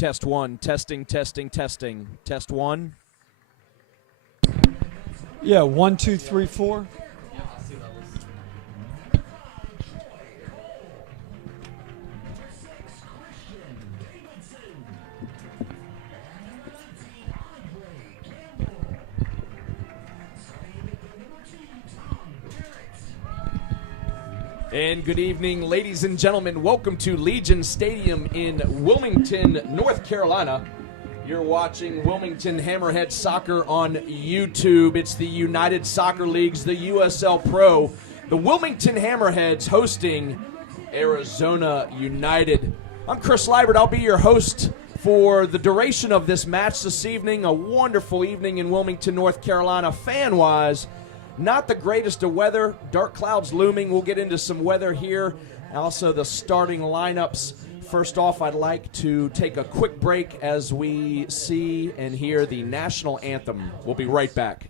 Test one. Testing. Test one. Yeah, 1, 2, 3, 4. And good evening, ladies and gentlemen. Welcome to Legion Stadium in Wilmington, North Carolina. You're watching Wilmington Hammerheads soccer on YouTube. It's the United Soccer Leagues, the USL Pro. The Wilmington Hammerheads hosting Arizona United. I'm Chris Liebert. I'll be your host for the duration of this match this evening. A wonderful evening in Wilmington, North Carolina, fan-wise. Not the greatest of weather. Dark clouds looming. We'll get into some weather here. Also the starting lineups. First off, I'd like to take a quick break as we see and hear the national anthem. We'll be right back.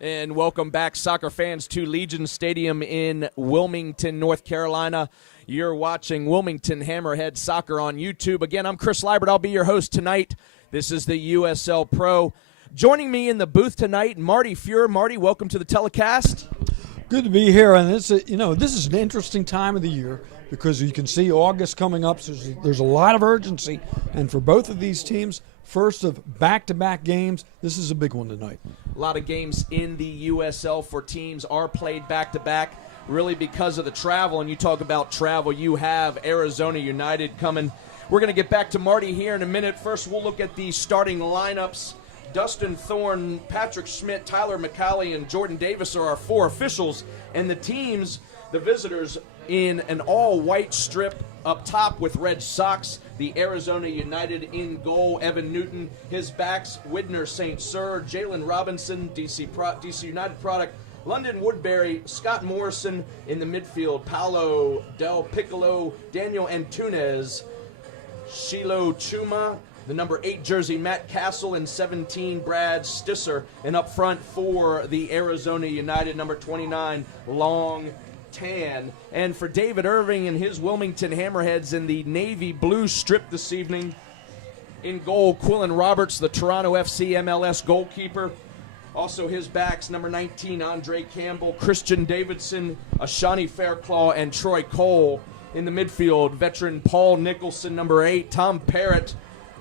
And welcome back, soccer fans, to Legion Stadium in Wilmington, North Carolina. You're watching Wilmington Hammerheads soccer on YouTube. Again, I'm Chris Liebert. I'll be your host tonight. This is the USL Pro. Joining me in the booth tonight, Marty Fuhrer. Marty, welcome to the telecast. Good to be here, and this is an interesting time of the year because you can see August coming up, so there's a lot of urgency, and for both of these teams, first of back-to-back games, this is a big one tonight. A lot of games in the USL for teams are played back-to-back, really because of the travel, and you talk about travel, you have Arizona United coming. We're going to get back to Marty here in a minute. First, we'll look at the starting lineups. Dustin Thorne, Patrick Schmidt, Tyler McCauley, and Jordan Davis are our four officials. And the teams, the visitors, in an all-white strip up top with red socks. The Arizona United in goal, Evan Newton. His backs, Widner St. Cyr, Jalen Robinson, DC United product, London Woodbury, Scott Morrison in the midfield, Paolo Del Piccolo, Daniel Antunes, Shiloh Chuma, the number 8 jersey, Matt Castle, and 17, Brad Stisser. And up front for the Arizona United, number 29, Long Tan. And for David Irving and his Wilmington Hammerheads in the navy blue strip this evening, in goal, Quillen Roberts, the Toronto FC MLS goalkeeper. Also his backs, number 19, Andre Campbell, Christian Davidson, Ashani Fairclaw, and Troy Cole. In the midfield, veteran Paul Nicholson, number 8, Tom Parrott,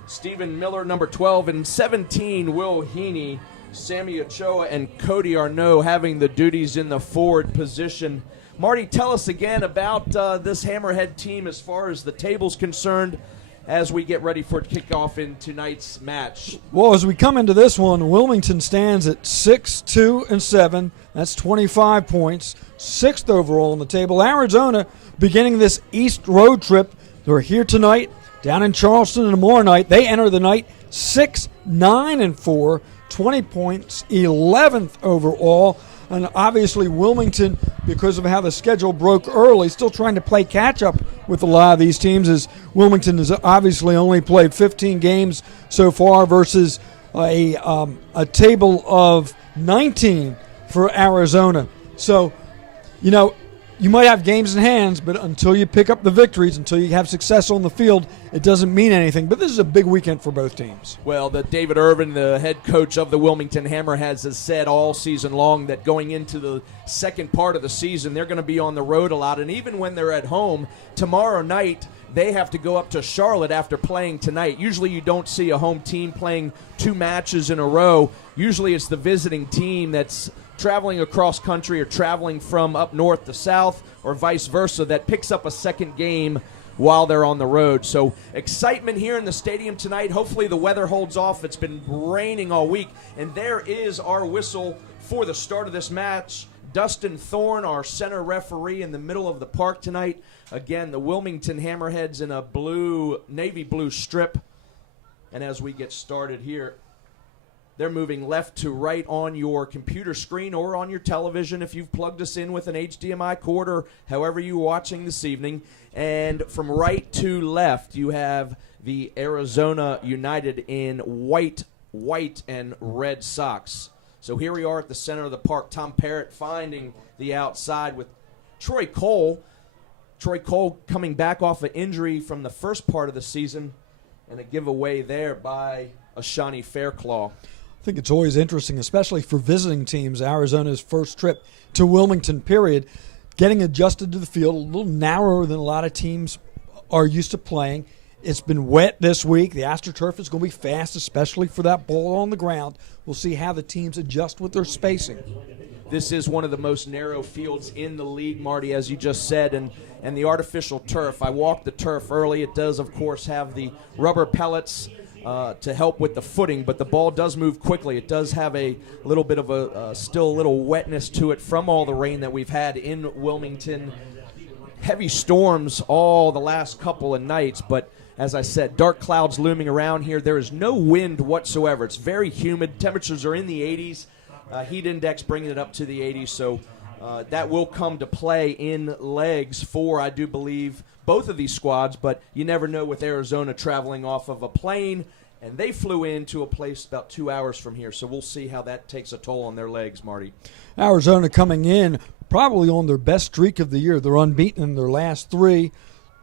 Stephen Miller, number 12, and 17, Will Heaney, Sammy Ochoa, and Cody Arnaud having the duties in the forward position. Marty, tell us again about this Hammerhead team as far as the table's concerned as we get ready for kickoff in tonight's match. Well, as we come into this one, Wilmington stands at 6-2-7. That's 25 points, 6th overall on the table. Arizona beginning this East road trip. They're here tonight, down in Charleston, and tomorrow night. They enter the night 6-9-4, 20 points, 11th overall. And obviously Wilmington, because of how the schedule broke early, still trying to play catch-up with a lot of these teams, as Wilmington has obviously only played 15 games so far versus a table of 19 for Arizona. So, you know, you might have games in hands, but until you pick up the victories, until you have success on the field, it doesn't mean anything. But this is a big weekend for both teams. Well, David Irvin, the head coach of the Wilmington Hammerheads, has said all season long that going into the second part of the season, they're going to be on the road a lot. And even when they're at home, tomorrow night, they have to go up to Charlotte after playing tonight. Usually you don't see a home team playing 2 matches in a row. Usually it's the visiting team that's traveling across country or traveling from up north to south or vice versa that picks up a second game while they're on the road. So excitement here in the stadium tonight. Hopefully the weather holds off. It's been raining all week. And there is our whistle for the start of this match. Dustin Thorne, our center referee in the middle of the park tonight. Again, the Wilmington Hammerheads in a navy blue strip. And as we get started here, they're moving left to right on your computer screen or on your television if you've plugged us in with an HDMI cord or however you're watching this evening. And from right to left, you have the Arizona United in white and red socks. So here we are at the center of the park. Tom Parrott finding the outside with Troy Cole. Troy Cole coming back off an injury from the first part of the season, and a giveaway there by Ashani Fairclaw. I think it's always interesting, especially for visiting teams, Arizona's first trip to Wilmington, period, getting adjusted to the field, a little narrower than a lot of teams are used to playing. It's been wet this week. The AstroTurf is going to be fast, especially for that ball on the ground. We'll see how the teams adjust with their spacing. This is one of the most narrow fields in the league, Marty, as you just said, and the artificial turf. I walked the turf early. It does, of course, have the rubber pellets to help with the footing, but the ball does move quickly. It does have a little bit of still a little wetness to it from all the rain that we've had in Wilmington. Heavy storms all the last couple of nights, but as I said, dark clouds looming around here. There is no wind whatsoever. It's very humid. Temperatures are in the 80s. Heat index bringing it up to the 80s, so that will come to play in legs for, I do believe, both of these squads, but you never know with Arizona traveling off of a plane, and they flew into a place about 2 hours from here, so we'll see how that takes a toll on their legs, Marty. Arizona coming in probably on their best streak of the year. They're unbeaten in their last 3,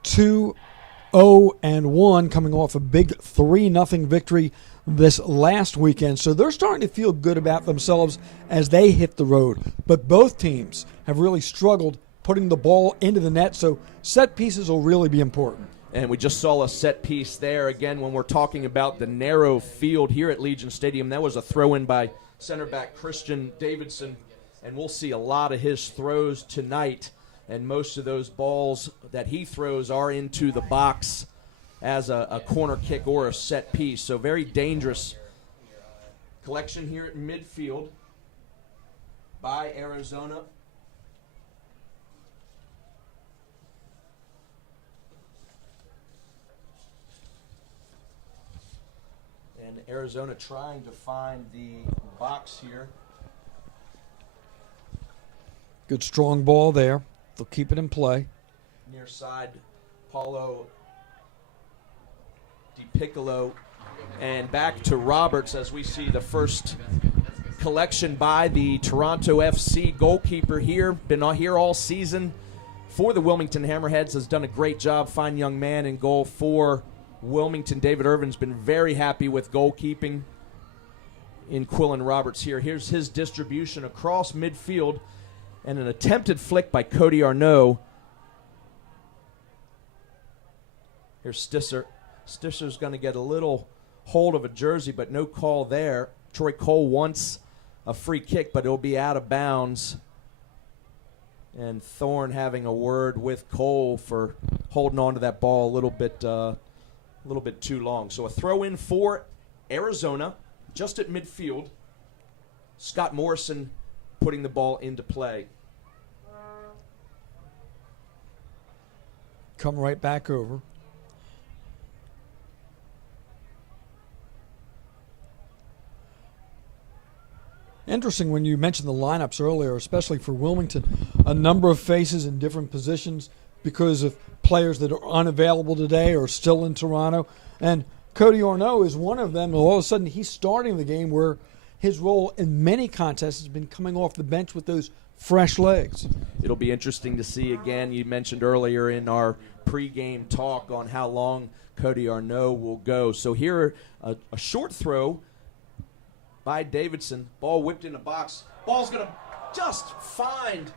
2-0-1, coming off a big 3-0 victory this last weekend. So they're starting to feel good about themselves as they hit the road. But both teams have really struggled putting the ball into the net, so set pieces will really be important. And we just saw a set piece there. Again, when we're talking about the narrow field here at Legion Stadium, that was a throw-in by center back Christian Davidson, and we'll see a lot of his throws tonight, and most of those balls that he throws are into the box as a corner kick or a set piece. So very dangerous collection here at midfield by Arizona. And Arizona trying to find the box here. Good strong ball there. They'll keep it in play. Near side, Paulo Piccolo, and back to Roberts as we see the first collection by the Toronto FC goalkeeper here. Been here all season for the Wilmington Hammerheads, has done a great job. Fine young man in goal for Wilmington. David Irvin's been very happy with goalkeeping in Quillen Roberts here. Here's his distribution across midfield and an attempted flick by Cody Arnaud. Here's Stisser. Stisser's going to get a little hold of a jersey, but no call there. Troy Cole wants a free kick, but it'll be out of bounds. And Thorne having a word with Cole for holding on to that ball a little bit too long. So a throw-in for Arizona, just at midfield. Scott Morrison putting the ball into play. Come right back over. Interesting when you mentioned the lineups earlier, especially for Wilmington, a number of faces in different positions because of players that are unavailable today or still in Toronto. And Cody Arnaud is one of them. All of a sudden, he's starting the game where his role in many contests has been coming off the bench with those fresh legs. It'll be interesting to see again. You mentioned earlier in our pregame talk on how long Cody Arnaud will go. So here, a short throw by Davidson. Ball whipped in the box. Ball's going to just find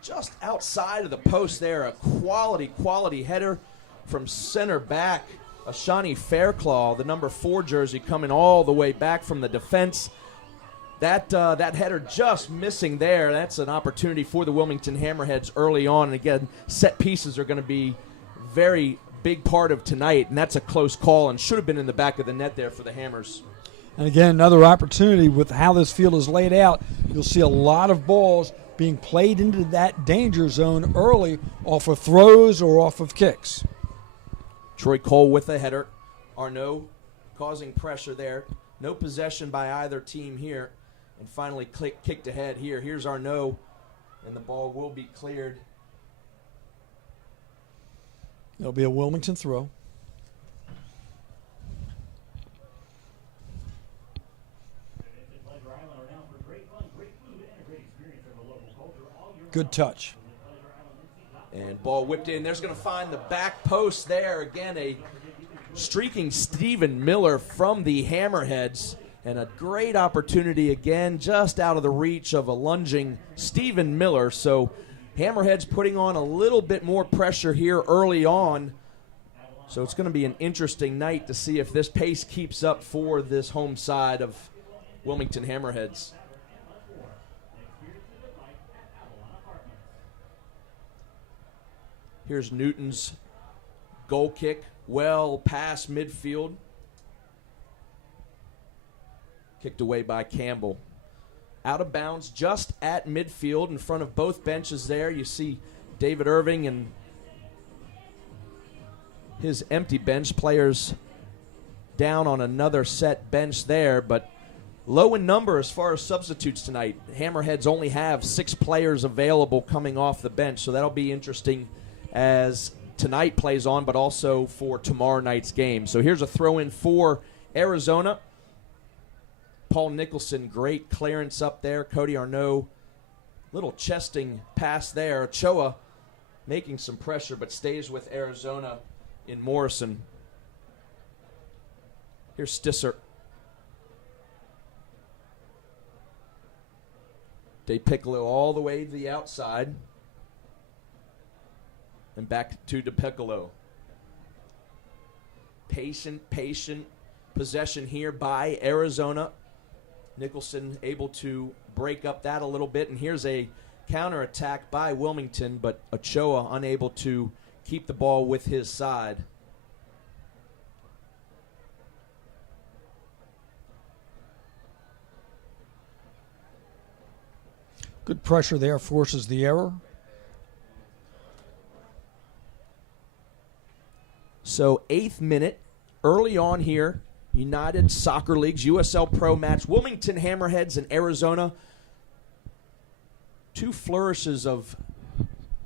just outside of the post there. A quality header from center back. Ashani Fairclaw, the number 4 jersey, coming all the way back from the defense. That header just missing there. That's an opportunity for the Wilmington Hammerheads early on. And again, set pieces are going to be very big part of tonight. And that's a close call and should have been in the back of the net there for the Hammers. And again, another opportunity with how this field is laid out. You'll see a lot of balls being played into that danger zone early off of throws or off of kicks. Troy Cole with a header. Arnaud causing pressure there. No possession by either team here. And finally kicked ahead here. Here's Arnaud, and the ball will be cleared. There'll be a Wilmington throw. Good touch. And ball whipped in. There's going to find the back post there. Again, a streaking Stephen Miller from the Hammerheads. And a great opportunity again, just out of the reach of a lunging Stephen Miller. So Hammerheads putting on a little bit more pressure here early on. So it's going to be an interesting night to see if this pace keeps up for this home side of Wilmington Hammerheads. Here's Newton's goal kick, well past midfield. Kicked away by Campbell. Out of bounds just at midfield in front of both benches there. You see David Irving and his empty bench players down on another set bench there, but low in number as far as substitutes tonight. Hammerheads only have 6 players available coming off the bench, so that'll be interesting as tonight plays on, but also for tomorrow night's game. So here's a throw-in for Arizona. Paul Nicholson, great clearance up there. Cody Arnaud, little chesting pass there. Ochoa making some pressure, but stays with Arizona in Morrison. Here's Stisser. De Piccolo all the way to the outside. And back to De Piccolo. Patient possession here by Arizona. Nicholson able to break up that a little bit. And here's a counterattack by Wilmington, but Ochoa unable to keep the ball with his side. Good pressure there forces the error. So 8th minute, early on here, United Soccer League's USL Pro match. Wilmington Hammerheads and Arizona. 2 flourishes of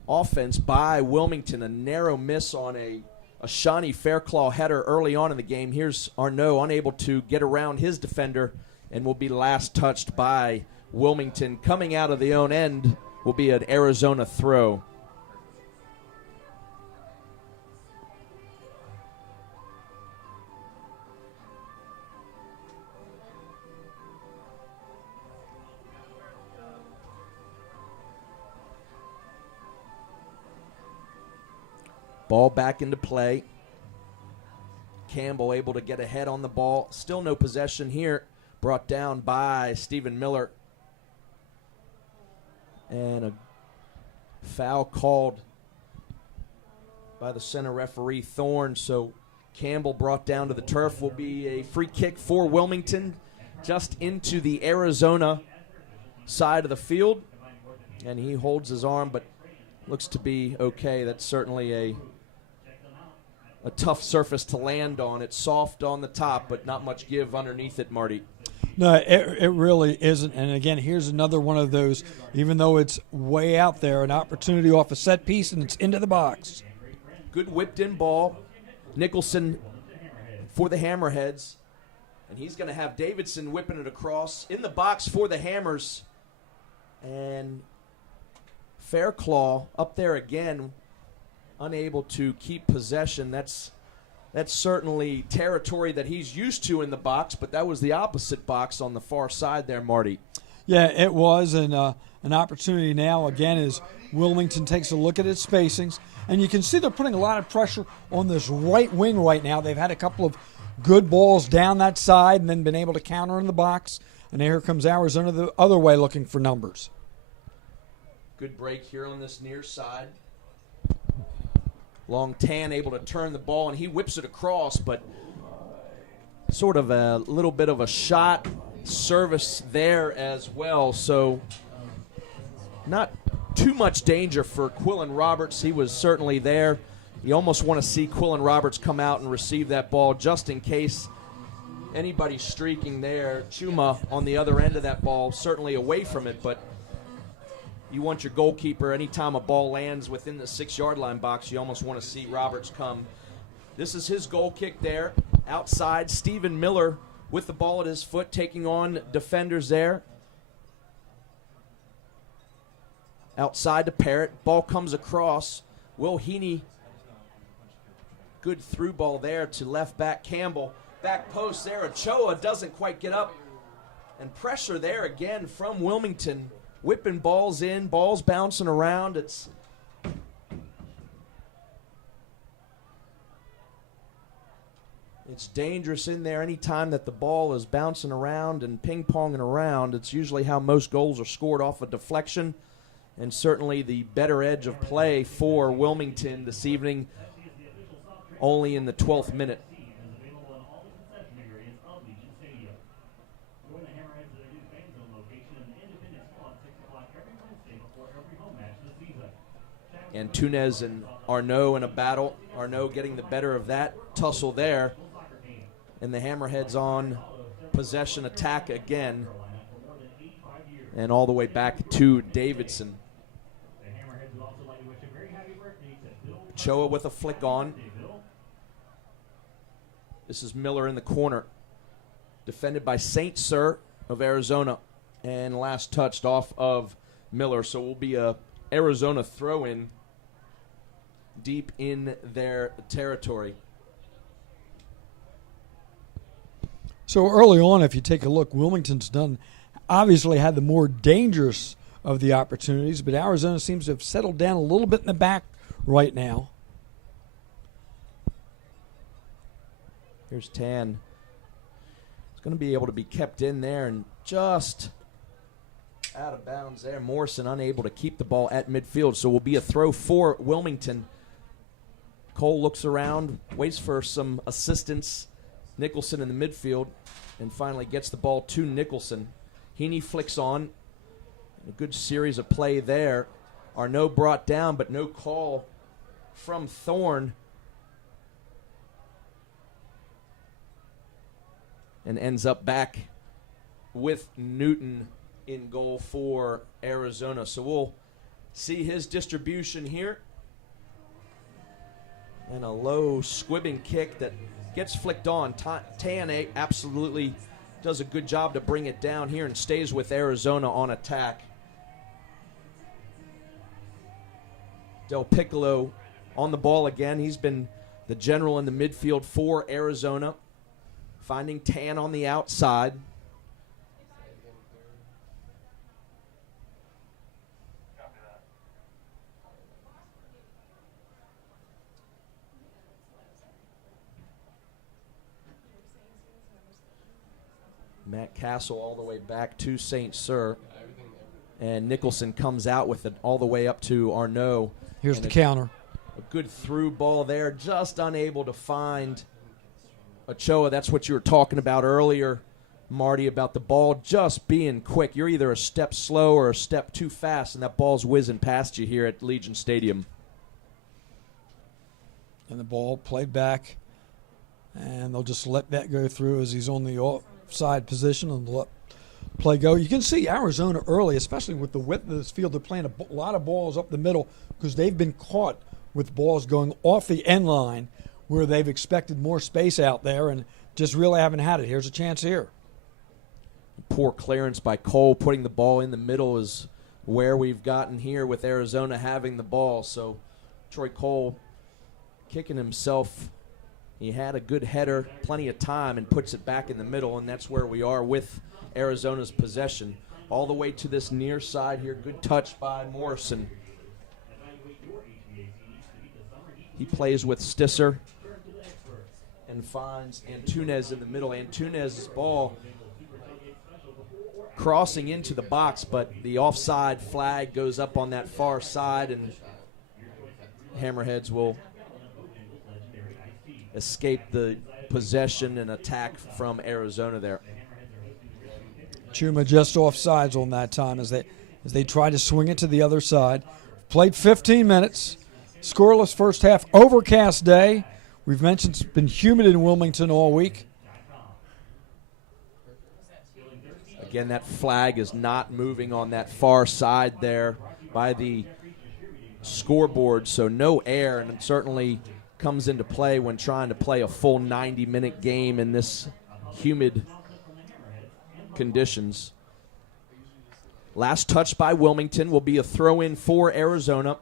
offense by Wilmington. A narrow miss on a Shawnee Fairclaw header early on in the game. Here's Arnaud unable to get around his defender and will be last touched by Wilmington. Coming out of the own end will be an Arizona throw. Ball back into play. Campbell able to get ahead on the ball. Still no possession here. Brought down by Stephen Miller. And a foul called by the center referee, Thorne. So Campbell brought down to the turf. Will be a free kick for Wilmington just into the Arizona side of the field. And he holds his arm, but looks to be okay. That's certainly a tough surface to land on. It's soft on the top, but not much give underneath it, Marty. No, it really isn't. And again, here's another one of those, even though it's way out there, an opportunity off a set piece, and it's into the box. Good whipped in ball. Nicholson for the Hammerheads. And he's going to have Davidson whipping it across in the box for the Hammers. And Fairclaw up there again, unable to keep possession. That's certainly territory that he's used to in the box, but that was the opposite box on the far side there, Marty. Yeah, it was, and an opportunity now, again, as Wilmington takes a look at its spacings. And you can see they're putting a lot of pressure on this right wing right now. They've had a couple of good balls down that side and then been able to counter in the box. And here comes Arizona the other way looking for numbers. Good break here on this near side. Long Tan able to turn the ball, and he whips it across, but sort of a little bit of a shot service there as well. So not too much danger for Quillen Roberts. He was certainly there. You almost want to see Quillen Roberts come out and receive that ball just in case anybody's streaking there. Chuma on the other end of that ball, certainly away from it, but you want your goalkeeper, anytime a ball lands within the 6-yard line box, you almost want to see Roberts come. This is his goal kick there. Outside, Stephen Miller with the ball at his foot, taking on defenders there. Outside to Parrott. Ball comes across. Will Heaney. Good through ball there to left back Campbell. Back post there. Ochoa doesn't quite get up. And pressure there again from Wilmington. Whipping balls in, balls bouncing around. It's dangerous in there anytime that the ball is bouncing around and ping-ponging around. It's usually how most goals are scored, off a deflection, and certainly the better edge of play for Wilmington this evening, only in the 12th minute. And Tunez and Arnaud in a battle. Arnaud getting the better of that tussle there. And the Hammerheads on possession attack again. And all the way back to Davidson. Choa with a flick on. This is Miller in the corner. Defended by St. Cyr of Arizona. And last touched off of Miller. So it will be a Arizona throw-in deep in their territory. So early on, if you take a look, Wilmington's obviously had the more dangerous of the opportunities, but Arizona seems to have settled down a little bit in the back right now. Here's Tan. It's going to be able to be kept in there and just out of bounds there. Morrison unable to keep the ball at midfield, so will be a throw for Wilmington. Cole looks around, waits for some assistance. Nicholson in the midfield, and finally gets the ball to Nicholson. Heaney flicks on. A good series of play there. Arnaud brought down, but no call from Thorne. And ends up back with Newton in goal for Arizona. So we'll see his distribution here. And a low squibbing kick that gets flicked on. Tan absolutely does a good job to bring it down here and stays with Arizona on attack. Del Piccolo on the ball again. He's been the general in the midfield for Arizona. Finding Tan on the outside. Matt Castle all the way back to St. Cyr. And Nicholson comes out with it all the way up to Arnaud. Here's the counter. A good through ball there, just unable to find Ochoa. That's what you were talking about earlier, Marty, about the ball just being quick. You're either a step slow or a step too fast, and that ball's whizzing past you here at Legion Stadium. And the ball played back, and they'll just let that go through as he's on the offside position and let play go. You can see Arizona early, especially with the width of this field. They're playing a lot of balls up the middle because they've been caught with balls going off the end line where they've expected more space out there and just really haven't had it. Here's a chance here. Poor clearance by Cole. Putting the ball in the middle is where we've gotten here with Arizona having the ball. So Troy Cole kicking himself. He had a good header, plenty of time, and puts it back in the middle, and that's where we are with Arizona's possession. All the way to this near side here. Good touch by Morrison. He plays with Stisser and finds Antunes in the middle. Antunes' ball crossing into the box, but the offside flag goes up on that far side, and Hammerheads will escape the possession and attack from Arizona there. Chuma just offsides on that time as they try to swing it to the other side. Played 15 minutes. Scoreless first half. Overcast day. We've mentioned it's been humid in Wilmington all week. Again, that flag is not moving on that far side there by the scoreboard, so no air, and it certainly comes into play when trying to play a full 90-minute game in this humid conditions. Last touch by Wilmington will be a throw-in for Arizona.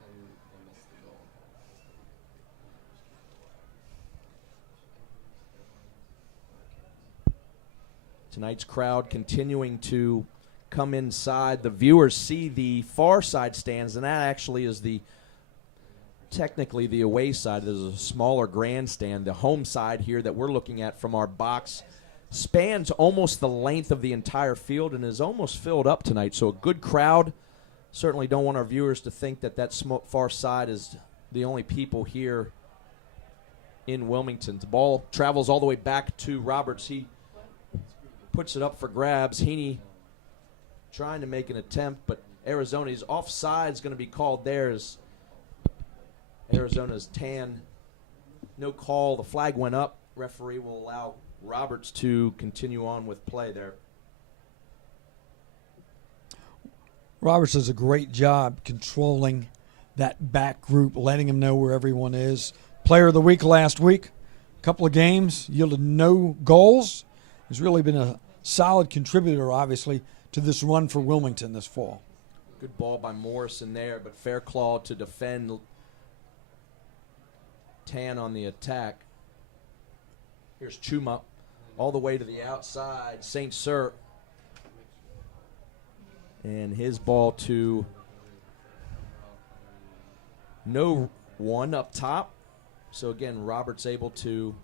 Tonight's crowd continuing to come inside. The viewers see the far side stands, and that actually is technically the away side. There's a smaller grandstand. The home side here that we're looking at from our box spans almost the length of the entire field and is almost filled up tonight. So a good crowd. Certainly don't want our viewers to think that far side is the only people here in Wilmington. The ball travels all the way back to Roberts. He puts it up for grabs. Heaney trying to make an attempt, but Arizona's offside is going to be called there as Arizona's tan. No call. The flag went up. Referee will allow Roberts to continue on with play there. Roberts does a great job controlling that back group, letting him know where everyone is. Player of the week last week. A couple of games, yielded no goals. He's really been a solid contributor, obviously, to this run for Wilmington this fall. Good ball by Morrison there, but Fairclaw to defend Tan on the attack. Here's Chuma all the way to the outside. St. Cyr. And his ball to no one up top. So, again, Roberts able to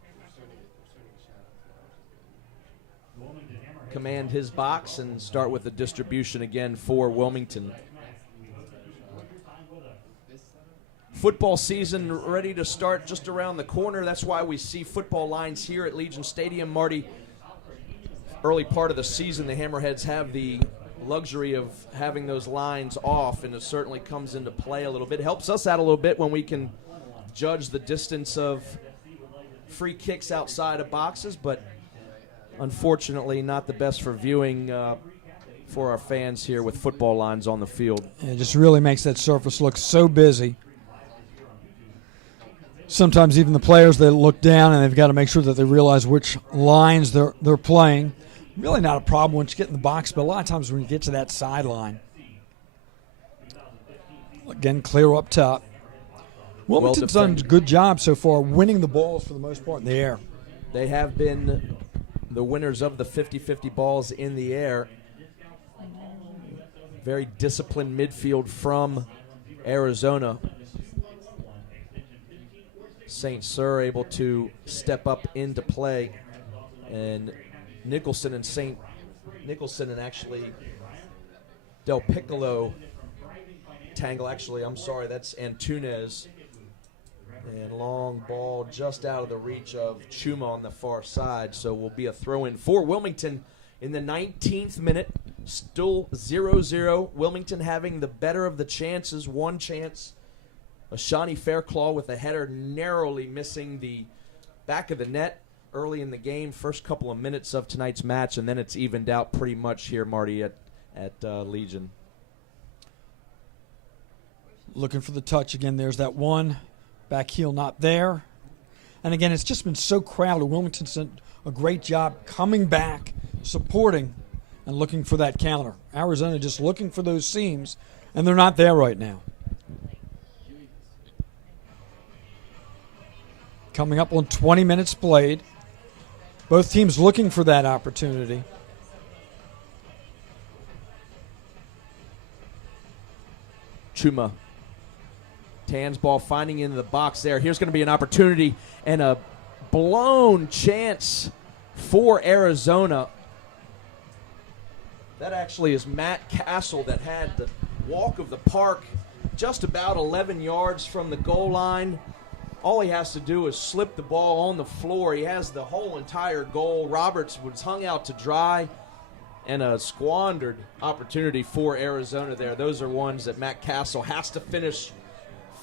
command his box and start with the distribution again for Wilmington. Football season ready to start just around the corner. That's why we see football lines here at Legion Stadium. Marty, early part of the season, the Hammerheads have the luxury of having those lines off, and it certainly comes into play a little bit. Helps us out a little bit when we can judge the distance of free kicks outside of boxes, but unfortunately not the best for viewing for our fans here with football lines on the field. It just really makes that surface look so busy. Sometimes even the players, they look down and they've got to make sure that they realize which lines they're playing. Really not a problem once you get in the box, but a lot of times when you get to that sideline. Again, clear up top. Wilmington's done a good job so far winning the balls for the most part in the air. They have been the winners of the 50-50 balls in the air. Very disciplined midfield from Arizona. St. Cyr able to step up into play, and Nicholson and actually Del Piccolo tangle. Actually, I'm sorry, that's Antunes. And long ball just out of the reach of Chuma on the far side. So will be a throw-in for Wilmington in the 19th minute. Still 0-0. Wilmington having the better of the chances. One chance. Ashani Fairclaw with a header narrowly missing the back of the net. early in the game, first couple of minutes of tonight's match, and then it's evened out pretty much here, Marty, at Legion. Looking for the touch again. There's that one. Back heel not there. And again, it's just been so crowded. Wilmington's done a great job coming back, supporting, and looking for that counter. Arizona just looking for those seams, and they're not there right now. Coming up on 20 minutes played. Both teams looking for that opportunity. Chuma. Tan's ball finding into the box there. Here's going to be an opportunity and a blown chance for Arizona. That actually is Matt Castle that had the walk of the park just about 11 yards from the goal line. All he has to do is slip the ball on the floor. He has the whole entire goal. Roberts was hung out to dry, and a squandered opportunity for Arizona there. Those are ones that Matt Castle has to finish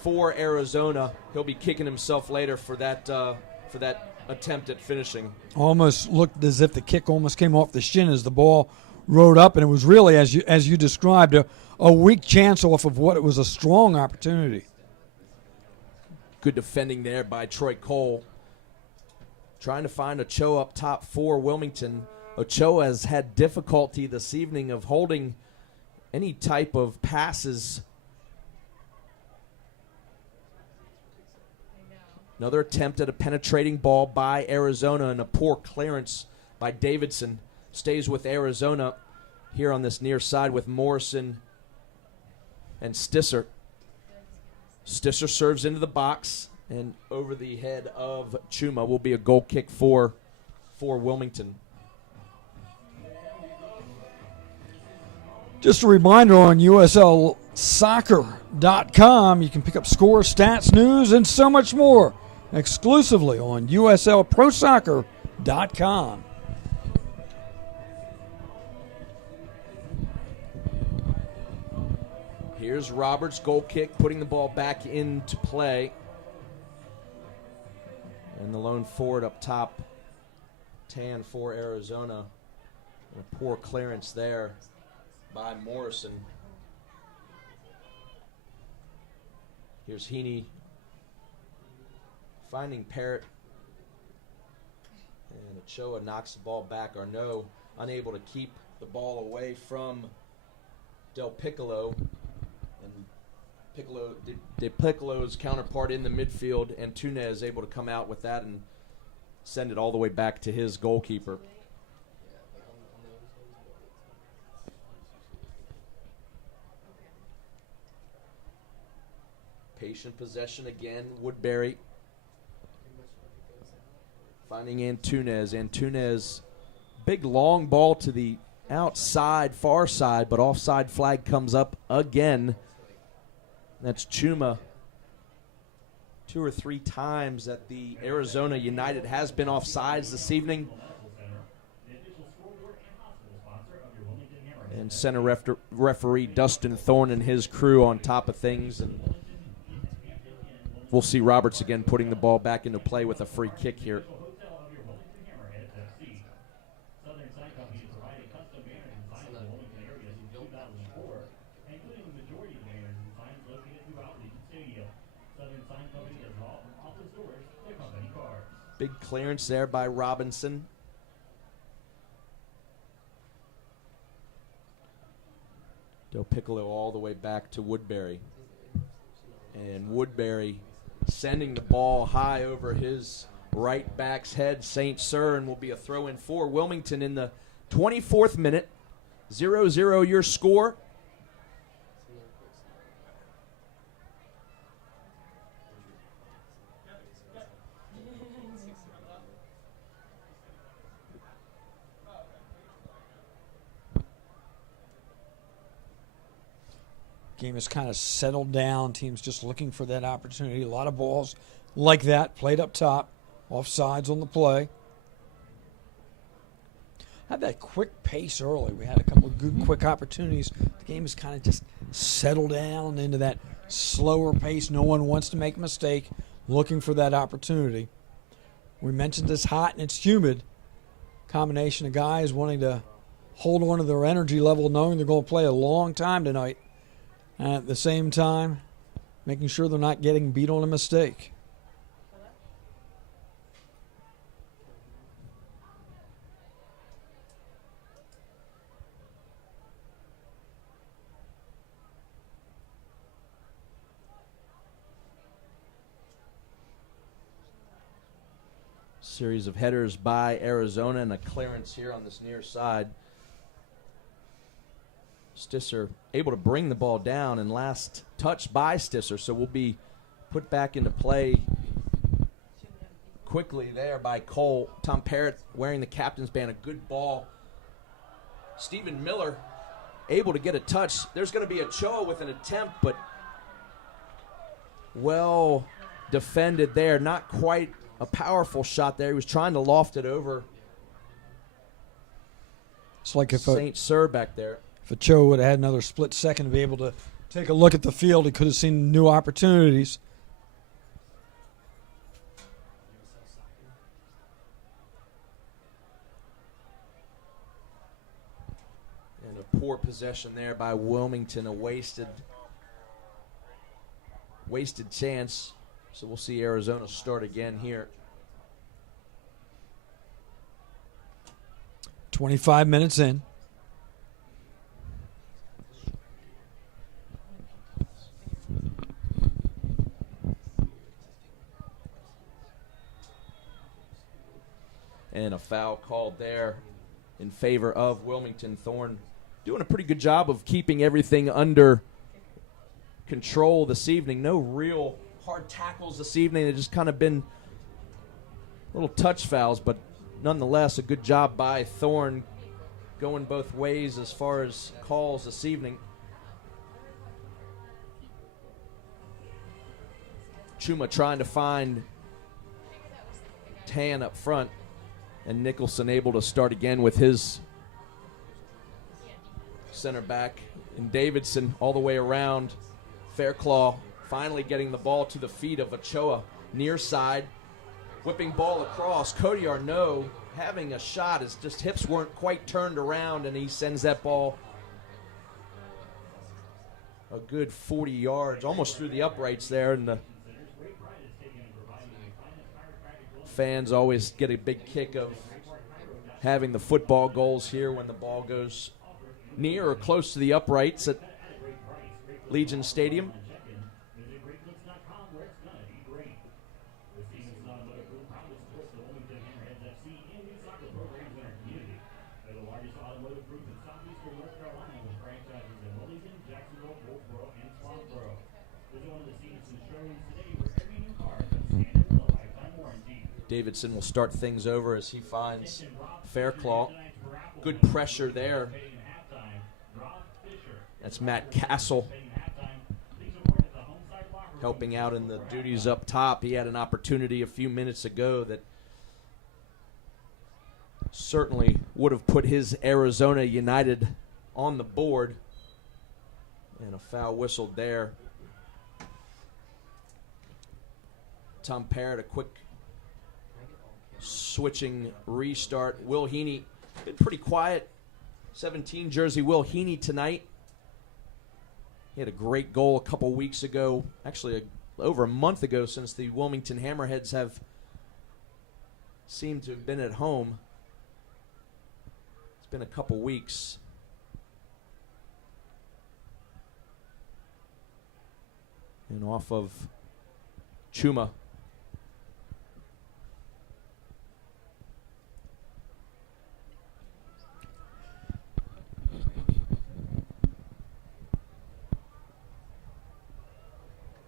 for Arizona. He'll be kicking himself later for that attempt at finishing. Almost looked as if the kick almost came off the shin as the ball rode up, and it was really, as you described, a weak chance off of what it was a strong opportunity. Good defending there by Troy Cole. Trying to find Ochoa up top for Wilmington. Ochoa has had difficulty this evening of holding any type of passes. Another attempt at a penetrating ball by Arizona, and a poor clearance by Davidson. Stays with Arizona here on this near side with Morrison and Stisser. Stisser serves into the box, and over the head of Chuma will be a goal kick for Wilmington. Just a reminder, on USLsoccer.com, you can pick up scores, stats, news, and so much more exclusively on USLProSoccer.com. Here's Roberts' goal kick, putting the ball back into play. And the lone forward up top, Tan for Arizona. And a poor clearance there by Morrison. Here's Heaney finding Parrott. And Ochoa knocks the ball back. Arnaud unable to keep the ball away from Del Piccolo. And Piccolo's counterpart in the midfield, and Tuna is able to come out with that and send it all the way back to his goalkeeper. Patient possession again. Woodbury finding Antunes. Antunes, big long ball to the outside, far side, but offside flag comes up again. That's Chuma. 2 or 3 times that the Arizona United has been offsides this evening. And center referee Dustin Thorne and his crew on top of things. And we'll see Roberts again putting the ball back into play with a free kick here. Big clearance there by Robinson. Del Piccolo all the way back to Woodbury. And Woodbury sending the ball high over his right back's head. St. Cyr, will be a throw-in for Wilmington in the 24th minute. 0-0 your score. Game has kind of settled down. Teams just looking for that opportunity. A lot of balls like that played up top. Offsides on the play. Had that quick pace early. We had a couple of good quick opportunities. The game has kind of just settled down into that slower pace. No one wants to make a mistake. Looking for that opportunity. We mentioned it's hot and it's humid. Combination of guys wanting to hold on to their energy level, knowing they're going to play a long time tonight. And at the same time, making sure they're not getting beat on a mistake. Series of headers by Arizona and a clearance here on this near side. Stisser able to bring the ball down, and last touch by Stisser, so will be put back into play quickly there by Cole. Tom Parrott wearing the captain's band, a good ball. Stephen Miller able to get a touch. There's going to be Ochoa with an attempt, but well defended there. Not quite a powerful shot there. He was trying to loft it over. It's like if St. Cyr back there. If Ochoa would have had another split second to be able to take a look at the field, he could have seen new opportunities. And a poor possession there by Wilmington, a wasted chance. So we'll see Arizona start again here. 25 minutes in. And a foul called there in favor of Wilmington. Thorne doing a pretty good job of keeping everything under control this evening. No real hard tackles this evening. They've just kind of been little touch fouls, but nonetheless a good job by Thorne going both ways as far as calls this evening. Chuma trying to find Tan up front, and Nicholson able to start again with his center back. And Davidson all the way around. Fairclaw finally getting the ball to the feet of Ochoa, near side. Whipping ball across. Cody Arnaud having a shot. His just hips weren't quite turned around, and he sends that ball a good 40 yards, almost through the uprights there. And the fans always get a big kick of having the football goals here when the ball goes near or close to the uprights at Legion Stadium. Davidson will start things over as he finds Fairclaw. Good pressure there. That's Matt Castle helping out in the duties up top. He had an opportunity a few minutes ago that certainly would have put his Arizona United on the board. And a foul whistled there. Tom Parrott, a quick switching restart. Will Heaney been pretty quiet. 17 jersey Will Heaney tonight. He had a great goal a couple weeks ago, actually over a month ago, since the Wilmington Hammerheads have seemed to have been at home. It's been a couple weeks. And off of Chuma.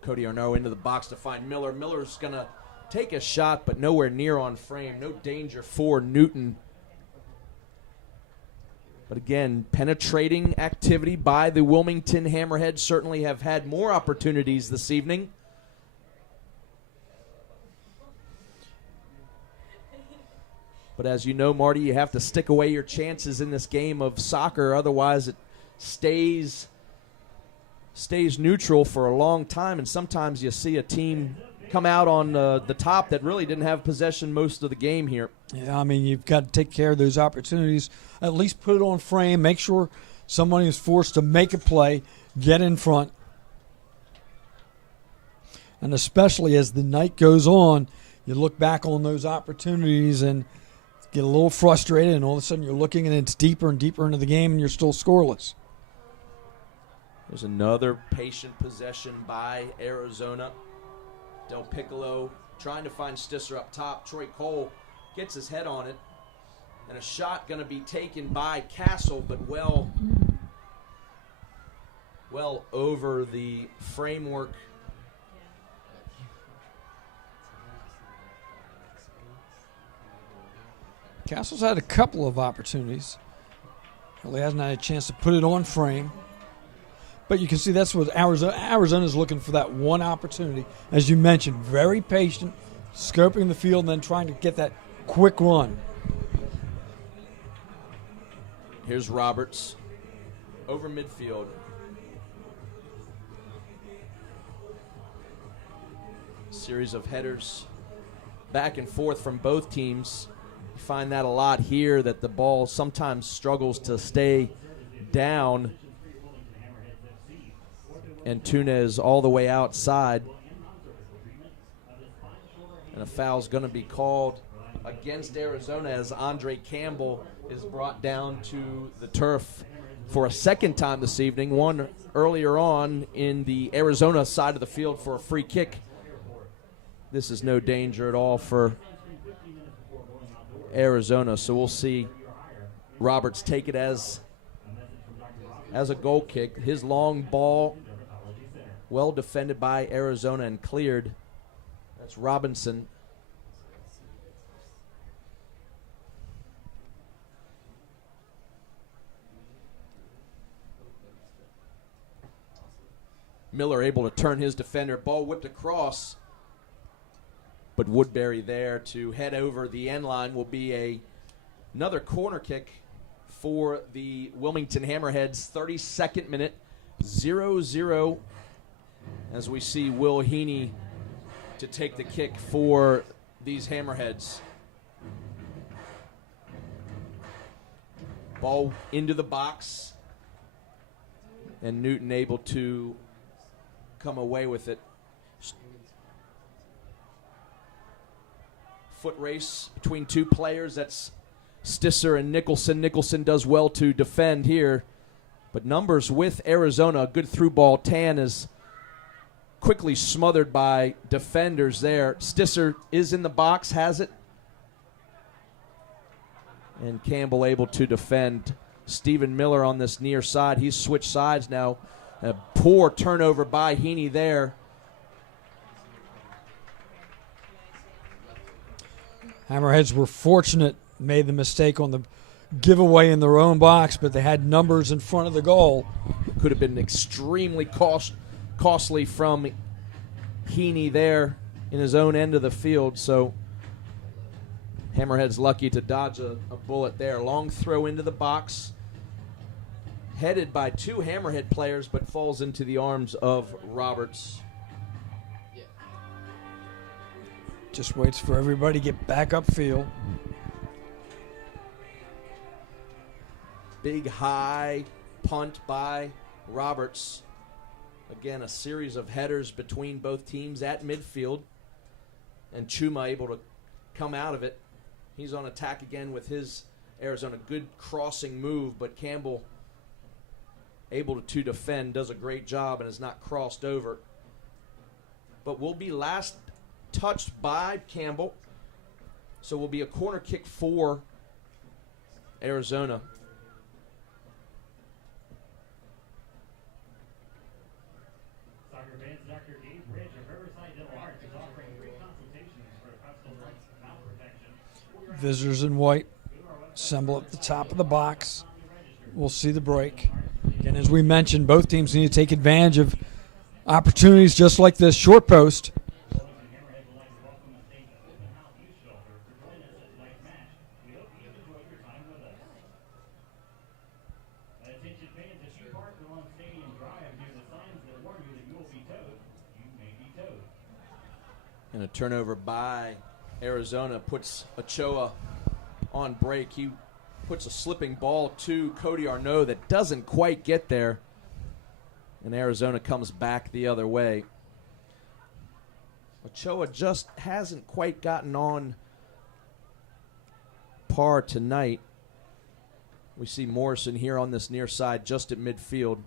Cody Arnaud into the box to find Miller. Miller's going to take a shot, but nowhere near on frame. No danger for Newton. But again, penetrating activity by the Wilmington Hammerheads. Certainly have had more opportunities this evening. But as you know, Marty, you have to stick away your chances in this game of soccer. Otherwise, it stays neutral for a long time, and sometimes you see a team come out on the top that really didn't have possession most of the game here. Yeah, I mean, you've got to take care of those opportunities. At least put it on frame. Make sure somebody is forced to make a play, get in front. And especially as the night goes on, you look back on those opportunities and get a little frustrated, and all of a sudden you're looking and it's deeper and deeper into the game and you're still scoreless. There's another patient possession by Arizona. Del Piccolo trying to find Stisser up top. Troy Cole gets his head on it. And a shot going to be taken by Castle, but well over the framework. Castle's had a couple of opportunities. Really hasn't had a chance to put it on frame. But you can see that's what Arizona's looking for, that one opportunity. As you mentioned, very patient, scoping the field and then trying to get that quick run. Here's Roberts over midfield. Series of headers back and forth from both teams. You find that a lot here, that the ball sometimes struggles to stay down. And Túnez all the way outside. And a foul's going to be called against Arizona as Andre Campbell is brought down to the turf for a second time this evening. One earlier on in the Arizona side of the field for a free kick. This is no danger at all for Arizona, so we'll see Roberts take it as a goal kick. His long ball, well defended by Arizona and cleared. That's Robinson. Miller able to turn his defender. Ball whipped across. But Woodbury there to head over the end line. Will be another corner kick for the Wilmington Hammerheads. 32nd minute, 0-0. As we see Will Heaney to take the kick for these Hammerheads. Ball into the box. And Newton able to come away with it. Foot race between two players. That's Stisser and Nicholson. Nicholson does well to defend here. But numbers with Arizona. A good through ball. Tan is quickly smothered by defenders there. Stisser is in the box, has it. And Campbell able to defend. Stephen Miller on this near side. He's switched sides now. A poor turnover by Heaney there. Hammerheads were fortunate, made the mistake on the giveaway in their own box, but they had numbers in front of the goal. Could have been extremely costly from Heaney there in his own end of the field. So Hammerheads lucky to dodge a bullet there. Long throw into the box. Headed by two Hammerhead players, but falls into the arms of Roberts. Just waits for everybody to get back upfield. Big high punt by Roberts. Again, a series of headers between both teams at midfield. And Chuma able to come out of it. He's on attack again with his Arizona. Good crossing move, but Campbell able to defend, does a great job, and is not crossed over. But will be last touched by Campbell. So will be a corner kick for Arizona. Soccer fans, Dr. Dave Ridge of Riverside Dental Arts is offering free consultations for custom mouth protection. Visitors in white assemble at the top of the box. We'll see the break. And as we mentioned, both teams need to take advantage of opportunities just like this short post. And a turnover by Arizona puts Ochoa on break. He puts a slipping ball to Cody Arnaud that doesn't quite get there. And Arizona comes back the other way. Ochoa just hasn't quite gotten on par tonight. We see Morrison here on this near side just at midfield.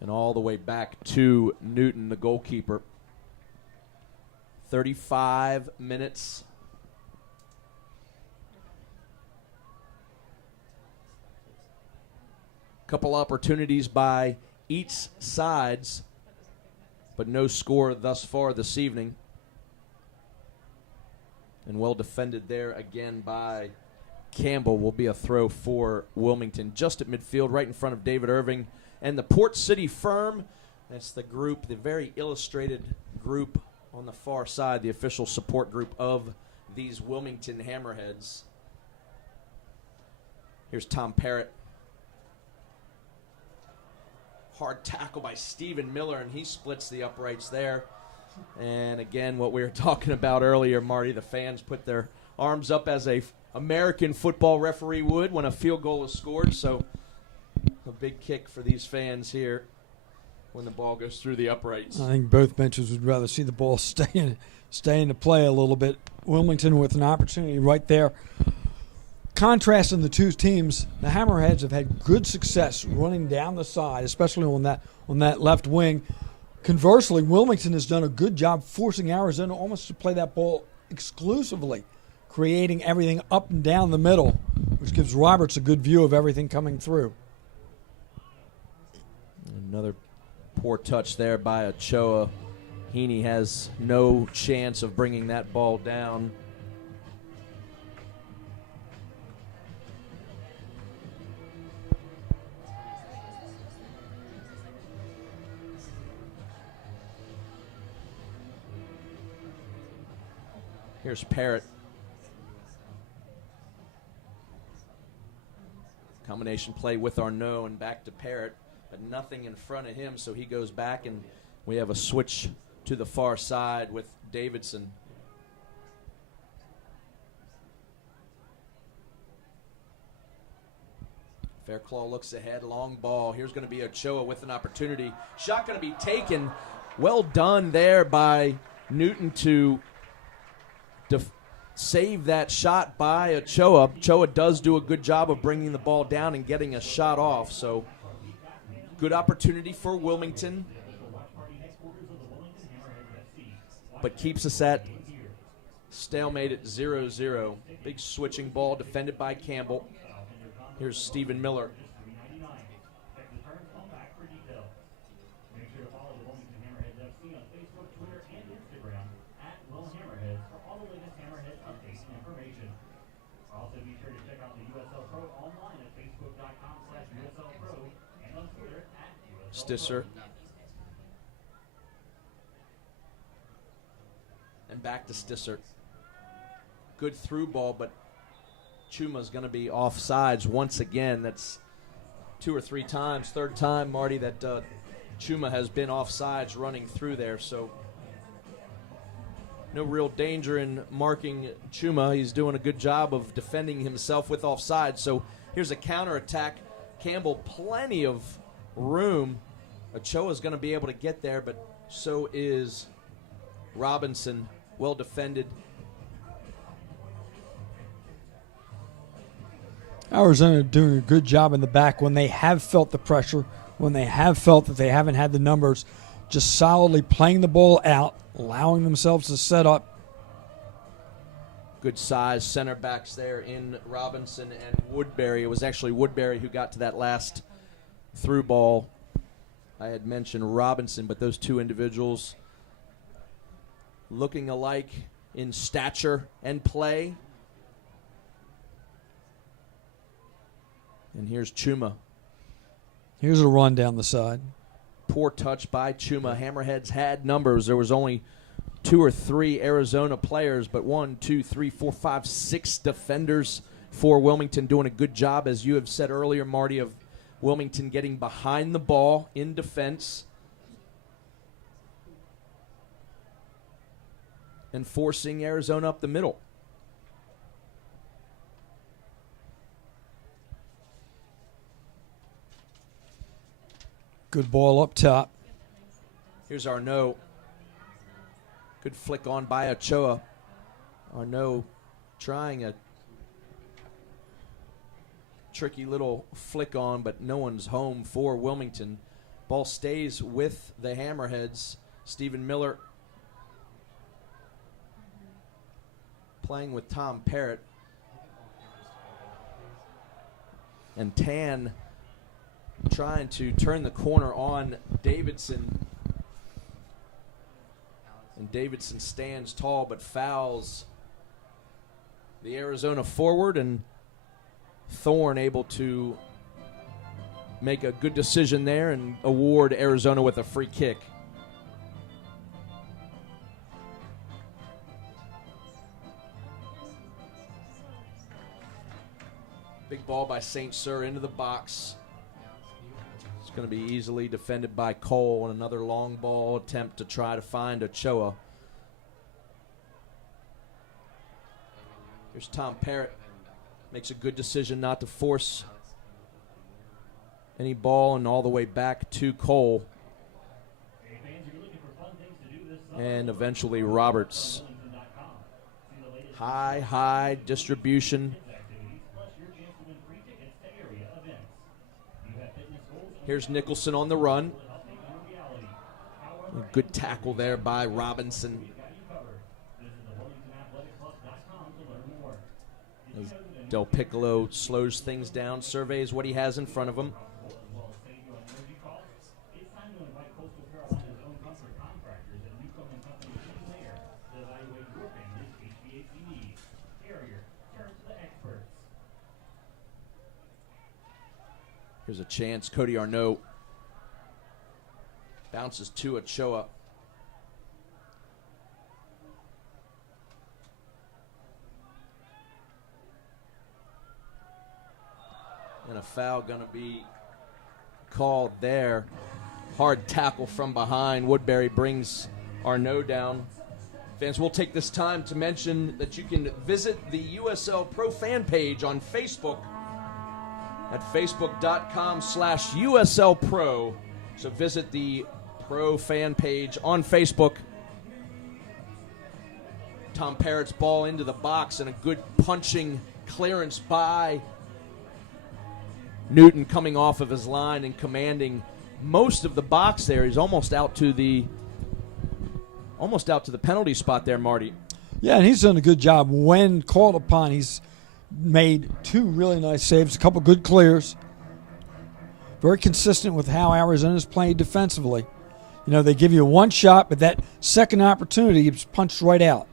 And all the way back to Newton, the goalkeeper. 35 minutes. Couple opportunities by each sides, but no score thus far this evening. And well defended there again by Campbell. Will be a throw for Wilmington just at midfield, right in front of David Irving and the Port City Firm. That's the group, the very illustrated group on the far side, the official support group of these Wilmington Hammerheads. Here's Tom Parrott. Hard tackle by Stephen Miller, and he splits the uprights there. And again, what we were talking about earlier, Marty, the fans put their arms up as a American football referee would when a field goal is scored. So a big kick for these fans here when the ball goes through the uprights. I think both benches would rather see the ball stay into play a little bit. Wilmington with an opportunity right there. Contrasting the two teams, the Hammerheads have had good success running down the side, especially on that left wing. Conversely, Wilmington has done a good job forcing Arizona almost to play that ball exclusively, creating everything up and down the middle, which gives Roberts a good view of everything coming through. Another poor touch there by Ochoa. Heaney has no chance of bringing that ball down. Here's Parrott. Combination play with Arnaud and back to Parrott, but nothing in front of him, so he goes back, and we have a switch to the far side with Davidson. Fairclaw looks ahead, long ball. Here's going to be Ochoa with an opportunity. Shot going to be taken. Well done there by Newton to save that shot by Ochoa. Ochoa does do a good job of bringing the ball down and getting a shot off. So good opportunity for Wilmington, but keeps us at stalemate at 0-0. Big switching ball defended by Campbell. Here's Stephen Miller. Make sure to follow the Wilmington Hammerheads FC on Facebook, Twitter, and Instagram at Will Hammerheads for all the latest Hammerhead updates and information. Also, be sure to check out the USL Pro online at facebook.com/USL Pro and on Twitter at USL Stisser. And back to Stisser. Good through ball, but Chuma's going to be offsides once again. That's 2 or 3 times, third time, Marty, that Chuma has been offsides running through there. So no real danger in marking Chuma. He's doing a good job of defending himself with offsides. So here's a counterattack. Campbell, plenty of room. Ochoa's going to be able to get there, but so is Robinson. Well defended. Arizona doing a good job in the back when they have felt the pressure, when they have felt that they haven't had the numbers, just solidly playing the ball out, allowing themselves to set up. Good size center backs there in Robinson and Woodbury. It was actually Woodbury who got to that last through ball. I had mentioned Robinson, but those two individuals looking alike in stature and play. And here's Chuma. Here's a run down the side. Poor touch by Chuma. Hammerheads had numbers. There was only 2 or 3 Arizona players, but 1, 2, 3, 4, 5, 6 defenders for Wilmington, doing a good job, as you have said earlier, Marty, of Wilmington getting behind the ball in defense. and forcing Arizona up the middle. Good ball up top. Here's Arnaud. Good flick on by Ochoa. Arnaud trying a tricky little flick on, but no one's home for Wilmington. Ball stays with the Hammerheads. Stephen Miller playing with Tom Parrott. And Tan trying to turn the corner on Davidson. And Davidson stands tall but fouls the Arizona forward, and Thorne able to make a good decision there and award Arizona with a free kick. Big ball by St. Cyr into the box. It's going to be easily defended by Cole, and another long ball attempt to try to find Ochoa. Here's Tom Parrott. Makes a good decision not to force any ball, and all the way back to Cole. And eventually Roberts. High distribution. Here's Nicholson on the run. A good tackle there by Robinson. As Del Piccolo slows things down, surveys what he has in front of him. Here's a chance. Cody Arnaud bounces to Ochoa. And a foul going to be called there. Hard tackle from behind. Woodbury brings Arnaud down. Fans, we'll take this time to mention that you can visit the USL Pro fan page on Facebook at facebook.com/USL Pro. So visit the Pro fan page on Facebook. Tom Parrott's ball into the box, and a good punching clearance by Newton coming off of his line and commanding most of the box there. He's almost out to the penalty spot there, Marty. Yeah, and he's done a good job when called upon. He's made two really nice saves, a couple good clears. Very consistent with how Arizona's playing defensively. You know, they give you one shot, but that second opportunity is punched right out.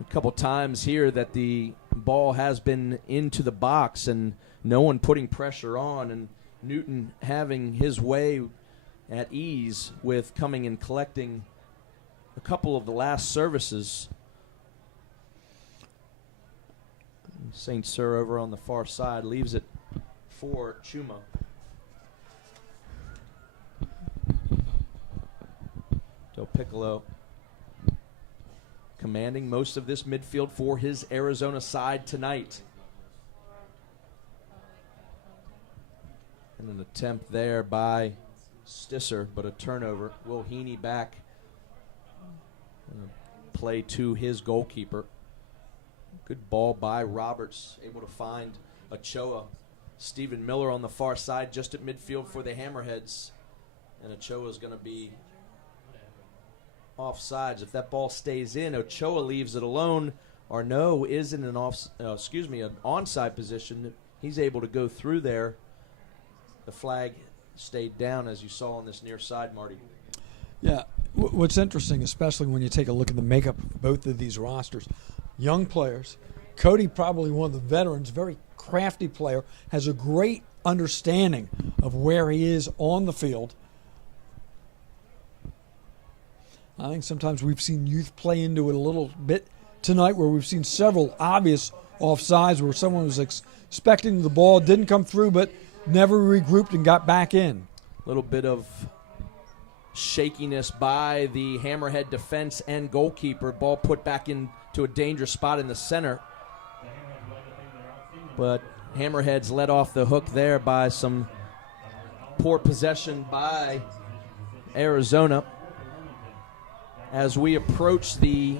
A couple times here that the ball has been into the box and no one putting pressure on, and Newton having his way at ease with coming and collecting a couple of the last services. St. Cyr over on the far side leaves it for Chuma. Del Piccolo commanding most of this midfield for his Arizona side tonight. And an attempt there by Stisser, but a turnover. Will Heaney back. Play to his goalkeeper. Good ball by Roberts, able to find Ochoa. Stephen Miller on the far side, just at midfield for the Hammerheads. And Ochoa's going to be offsides. If that ball stays in, Ochoa leaves it alone. Arnaud is in an onside position. He's able to go through there. The flag stayed down, as you saw on this near side, Marty. Yeah, what's interesting, especially when you take a look at the makeup of both of these rosters, young players. Cody, probably one of the veterans, very crafty player, has a great understanding of where he is on the field. I think sometimes we've seen youth play into it a little bit tonight, where we've seen several obvious offsides where someone was expecting the ball, didn't come through, but never regrouped and got back in. A little bit of shakiness by the Hammerhead defense and goalkeeper. Ball put back into a dangerous spot in the center. But Hammerheads let off the hook there by some poor possession by Arizona. As we approach the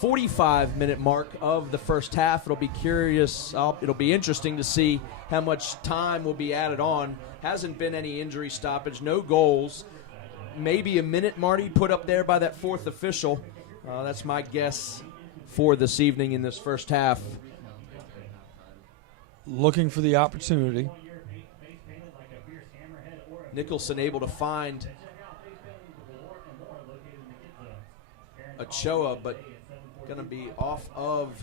45-minute mark of the first half, it'll be interesting to see how much time will be added on. Hasn't been any injury stoppage, no goals. Maybe a minute, Marty, put up there by that fourth official. That's my guess for this evening in this first half. Looking for the opportunity. Nicholson able to find Ochoa, but going to be off of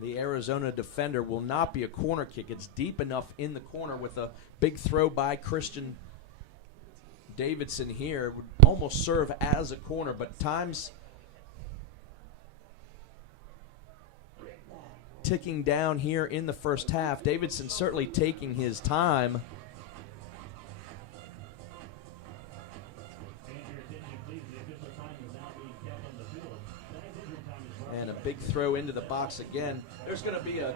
the Arizona defender. Will not be a corner kick. It's deep enough in the corner with a big throw by Christian Davidson here. Would almost serve as a corner, but time's ticking down here in the first half. Davidson certainly taking his time. And a big throw into the box again. There's going to be a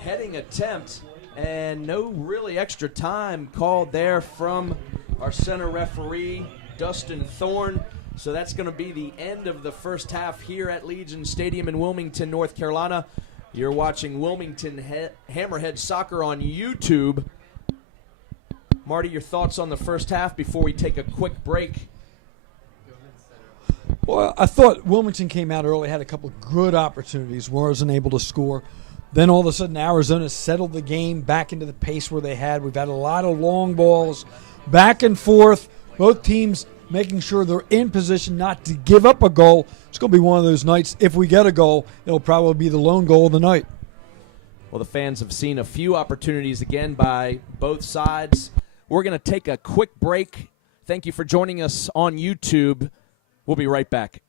heading attempt and no really extra time called there from our center referee, Dustin Thorne. So that's going to be the end of the first half here at Legion Stadium in Wilmington, North Carolina. You're watching Wilmington Hammerhead Soccer on YouTube. Marty, your thoughts on the first half before we take a quick break? Well, I thought Wilmington came out early, had a couple of good opportunities, wasn't able to score. Then all of a sudden Arizona settled the game back into the pace where they had. We've had a lot of long balls, back and forth, both teams making sure they're in position not to give up a goal. It's going to be one of those nights, if we get a goal, it'll probably be the lone goal of the night. Well, the fans have seen a few opportunities again by both sides. We're going to take a quick break. Thank you for joining us on YouTube. We'll be right back.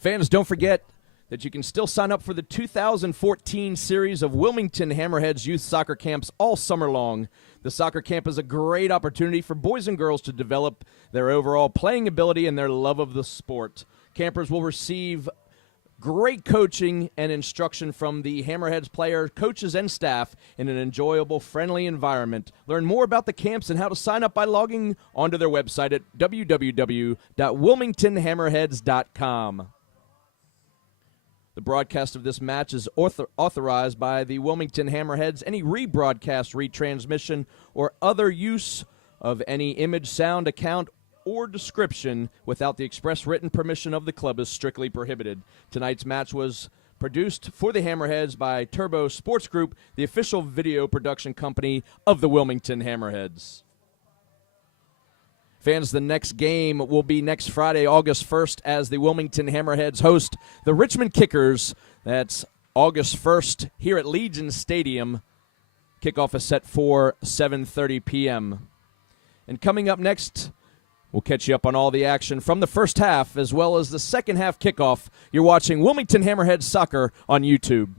Fans, don't forget that you can still sign up for the 2014 series of Wilmington Hammerheads youth soccer camps all summer long. The soccer camp is a great opportunity for boys and girls to develop their overall playing ability and their love of the sport. Campers will receive great coaching and instruction from the Hammerheads players, coaches, and staff in an enjoyable, friendly environment. Learn more about the camps and how to sign up by logging onto their website at www.wilmingtonhammerheads.com. The broadcast of this match is authorized by the Wilmington Hammerheads. Any rebroadcast, retransmission, or other use of any image, sound, account, or description without the express written permission of the club is strictly prohibited. Tonight's match was produced for the Hammerheads by Turbo Sports Group, the official video production company of the Wilmington Hammerheads. Fans, the next game will be next Friday, August 1st, as the Wilmington Hammerheads host the Richmond Kickers. That's August 1st here at Legion Stadium. Kickoff is set for 7:30 p.m. And coming up next, we'll catch you up on all the action from the first half as well as the second half kickoff. You're watching Wilmington Hammerheads Soccer on YouTube.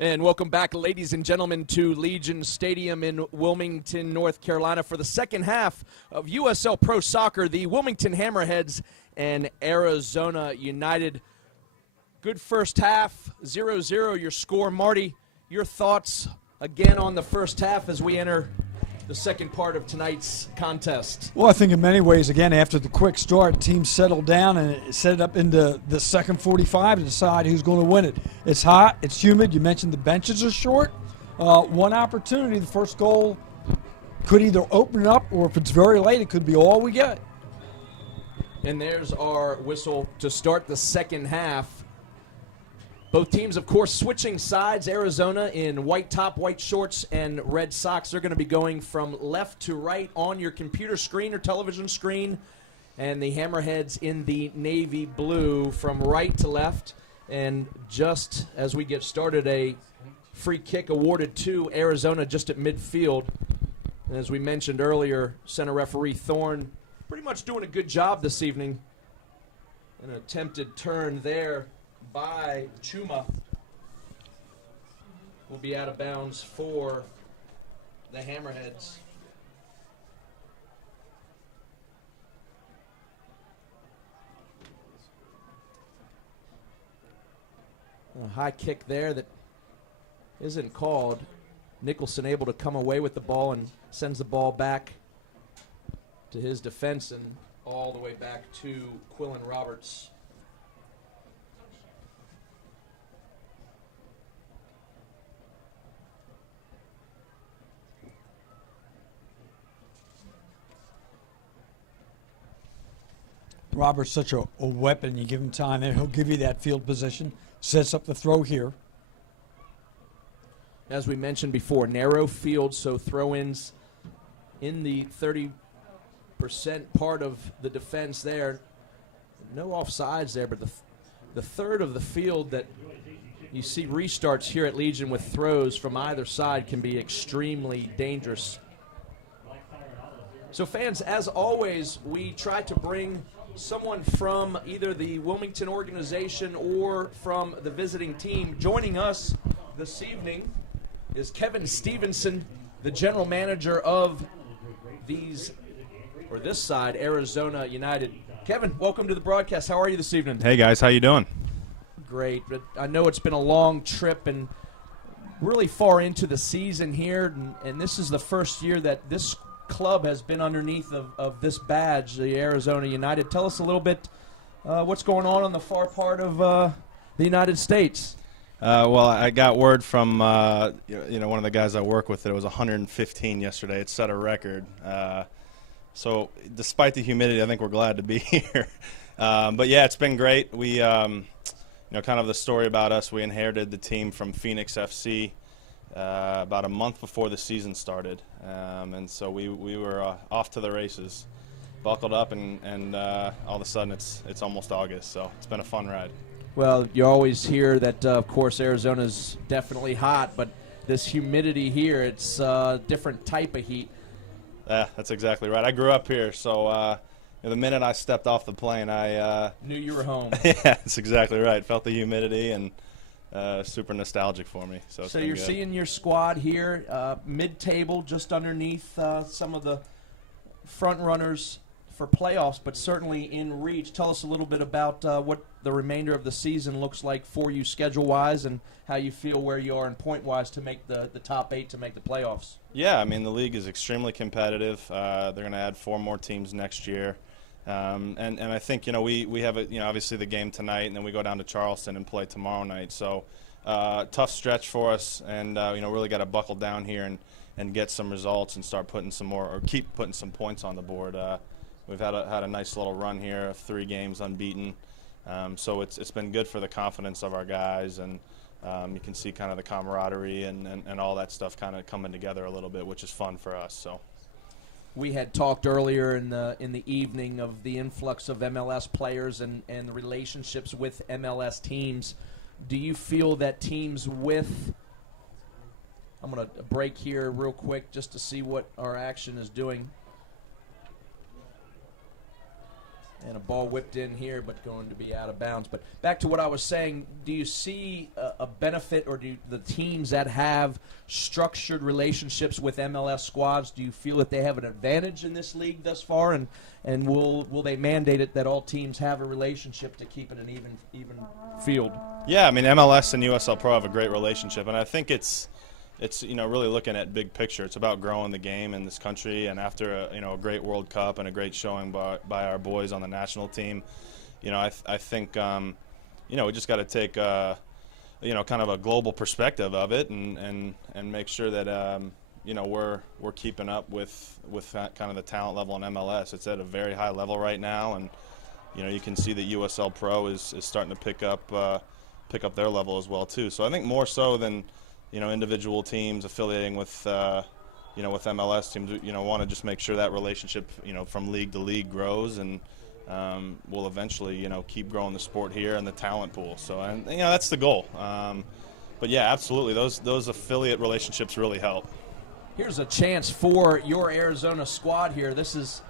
And welcome back, ladies and gentlemen, to Legion Stadium in Wilmington, North Carolina for the second half of USL Pro Soccer, the Wilmington Hammerheads and Arizona United. Good first half, 0-0 your score. Marty, your thoughts again on the first half as we enter the second part of tonight's contest? Well, I think in many ways, again, after the quick start, teams settled down and set it up into the second 45 to decide who's going to win it. It's hot. It's humid. You mentioned the benches are short. One opportunity, the first goal could either open it up, or if it's very late, it could be all we get. And there's our whistle to start the second half. Both teams, of course, switching sides. Arizona in white top, white shorts, and red socks. They're going to be going from left to right on your computer screen or television screen. And the Hammerheads in the navy blue from right to left. And just as we get started, a free kick awarded to Arizona just at midfield. And as we mentioned earlier, center referee Thorne pretty much doing a good job this evening. An attempted turn there by Chuma will be out of bounds for the Hammerheads. A high kick there that isn't called. Nicholson able to come away with the ball and sends the ball back to his defense and all the way back to Quillen Roberts. Robert's such a weapon. You give him time there, he'll give you that field position. Sets up the throw here. As we mentioned before, narrow field, so throw-ins in the 30% part of the defense there. No offsides there, but the third of the field that you see restarts here at Legion with throws from either side can be extremely dangerous. So fans, as always, we try to bring someone from either the Wilmington organization or from the visiting team. Joining us this evening is Kevin Stevenson, the general manager of this side, Arizona United. Kevin, welcome to the broadcast. How are you this evening? Hey guys, how you doing? Great. But I know it's been a long trip and really far into the season here, and this is the first year that this club has been underneath of this badge, the Arizona United. Tell us a little bit what's going on the far part of the United States. Well, I got word from one of the guys I work with that it was 115 yesterday. It set a record. So despite the humidity, I think we're glad to be here. But yeah, it's been great. We, kind of the story about us, we inherited the team from Phoenix FC about a month before the season started. And so we were off to the races, buckled up, and all of a sudden it's almost August. So it's been a fun ride. Well, you always hear that, of course, Arizona's definitely hot, but this humidity here, it's a different type of heat. Yeah, that's exactly right. I grew up here, so the minute I stepped off the plane, I knew you were home. Yeah, that's exactly right. Felt the humidity and super nostalgic for me. So you're good. Seeing your squad here, mid-table, just underneath some of the front runners for playoffs, but certainly in reach. Tell us a little bit about what the remainder of the season looks like for you schedule-wise and how you feel where you are in point-wise to make the top 8 to make the playoffs. Yeah, I mean, the league is extremely competitive. They're going to add 4 more teams next year. And I think, we have, obviously the game tonight, and then we go down to Charleston and play tomorrow night. So tough stretch for us, and, really got to buckle down here and get some results and start putting some more, or keep putting some points on the board. We've had a nice little run here of 3 games unbeaten. So it's been good for the confidence of our guys, and you can see kind of the camaraderie and all that stuff kind of coming together a little bit, which is fun for us. So we had talked earlier in the evening of the influx of MLS players and the relationships with MLS teams. Do you feel that teams with – I'm going to break here real quick just to see what our action is doing. And a ball whipped in here, but going to be out of bounds. But back to what I was saying, do you see a benefit, or do the teams that have structured relationships with MLS squads, do you feel that they have an advantage in this league thus far? And will they mandate it that all teams have a relationship to keep it an even field? Yeah, I mean, MLS and USL Pro have a great relationship, and I think it's really looking at big picture. It's about growing the game in this country, and after a great World Cup and a great showing by our boys on the national team, I think we just got to take kind of a global perspective of it and make sure that we're keeping up with that kind of the talent level in MLS. It's at a very high level right now, and you can see that USL Pro is starting to pick up their level as well too. So I think more so than individual teams affiliating with with MLS teams, want to just make sure that relationship, from league to league grows, and we'll eventually, keep growing the sport here and the talent pool. So, and that's the goal. But yeah, absolutely, those affiliate relationships really help. Here's a chance for your Arizona squad here. This is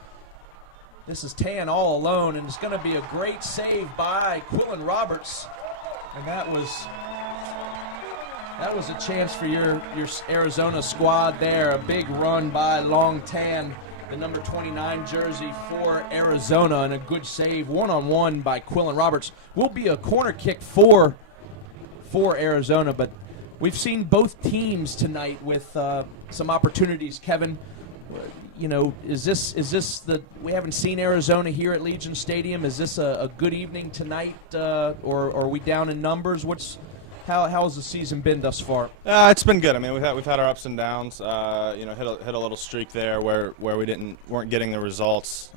Tan all alone, and it's going to be a great save by Quillen Roberts, and that was a chance for your Arizona squad there. A big run by Long Tan, the number 29 jersey for Arizona, and a good save one-on-one by Quillen Roberts. Will be a corner kick for Arizona, but we've seen both teams tonight with some opportunities. Kevin, is this we haven't seen Arizona here at Legion Stadium. Is this a good evening tonight, or are we down in numbers? How has the season been thus far? It's been good. I mean, we've had our ups and downs. Hit a little streak there where we weren't getting the results.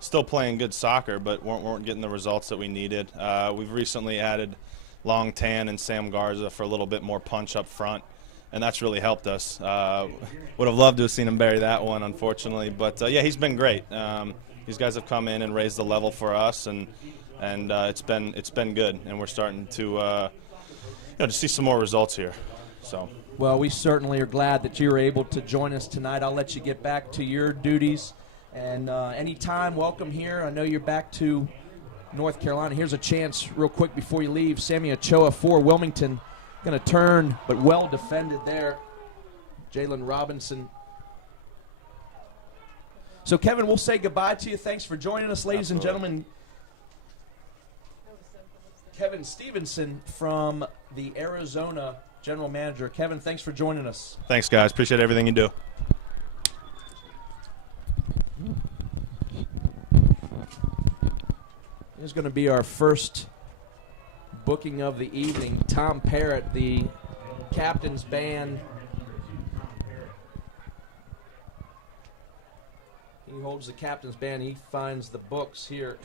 Still playing good soccer, but weren't getting the results that we needed. We've recently added Long Tan and Sam Garza for a little bit more punch up front, and that's really helped us. Would have loved to have seen him bury that one, unfortunately. But yeah, he's been great. These guys have come in and raised the level for us, and it's been good, and we're starting to to see some more results here. So. Well, we certainly are glad that you were able to join us tonight. I'll let you get back to your duties, and anytime, welcome here. I know you're back to North Carolina. Here's a chance real quick before you leave. Sammy Ochoa for Wilmington. Going to turn, but well defended there. Jalen Robinson. So, Kevin, we'll say goodbye to you. Thanks for joining us, ladies and gentlemen. Kevin Stevenson from the Arizona General Manager. Kevin, thanks for joining us. Thanks, guys. Appreciate everything you do. Here's going to be our first booking of the evening. Tom Parrott, the captain's band. He holds the captain's band. He finds the books here.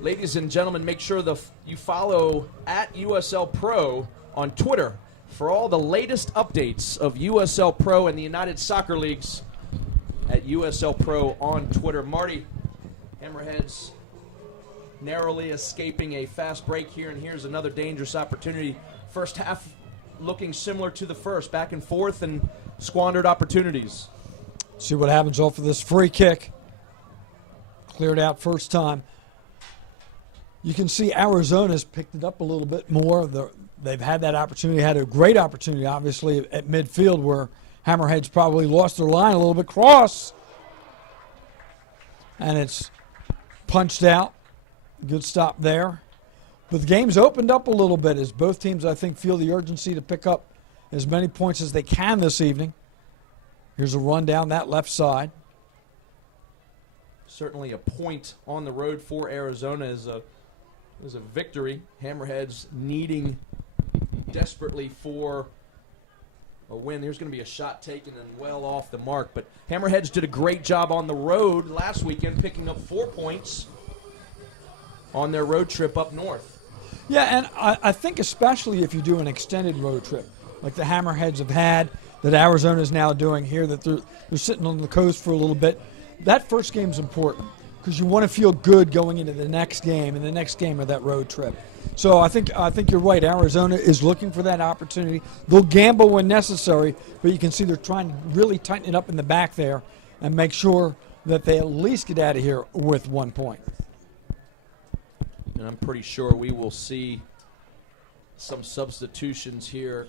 Ladies and gentlemen, make sure you follow at USL Pro on Twitter for all the latest updates of USL Pro and the United Soccer Leagues at USL Pro on Twitter. Marty, Hammerheads narrowly escaping a fast break here, and here's another dangerous opportunity. First half looking similar to the first, back and forth and squandered opportunities. See what happens off of this free kick. Cleared out first time. You can see Arizona's picked it up a little bit more. They've had that opportunity, had a great opportunity, obviously, at midfield where Hammerheads probably lost their line a little bit. Cross. And it's punched out. Good stop there. But the game's opened up a little bit as both teams, I think, feel the urgency to pick up as many points as they can this evening. Here's a run down that left side. Certainly a point on the road for Arizona is a victory. Hammerheads needing desperately for a win. There's going to be a shot taken and well off the mark. But Hammerheads did a great job on the road last weekend, picking up 4 points on their road trip up north. Yeah, and I think especially if you do an extended road trip, like the Hammerheads have had, that Arizona is now doing here, that they're sitting on the coast for a little bit. That first game is important because you want to feel good going into the next game and the next game of that road trip. So I think you're right. Arizona is looking for that opportunity. They'll gamble when necessary, but you can see they're trying to really tighten it up in the back there and make sure that they at least get out of here with 1 point. And I'm pretty sure we will see some substitutions here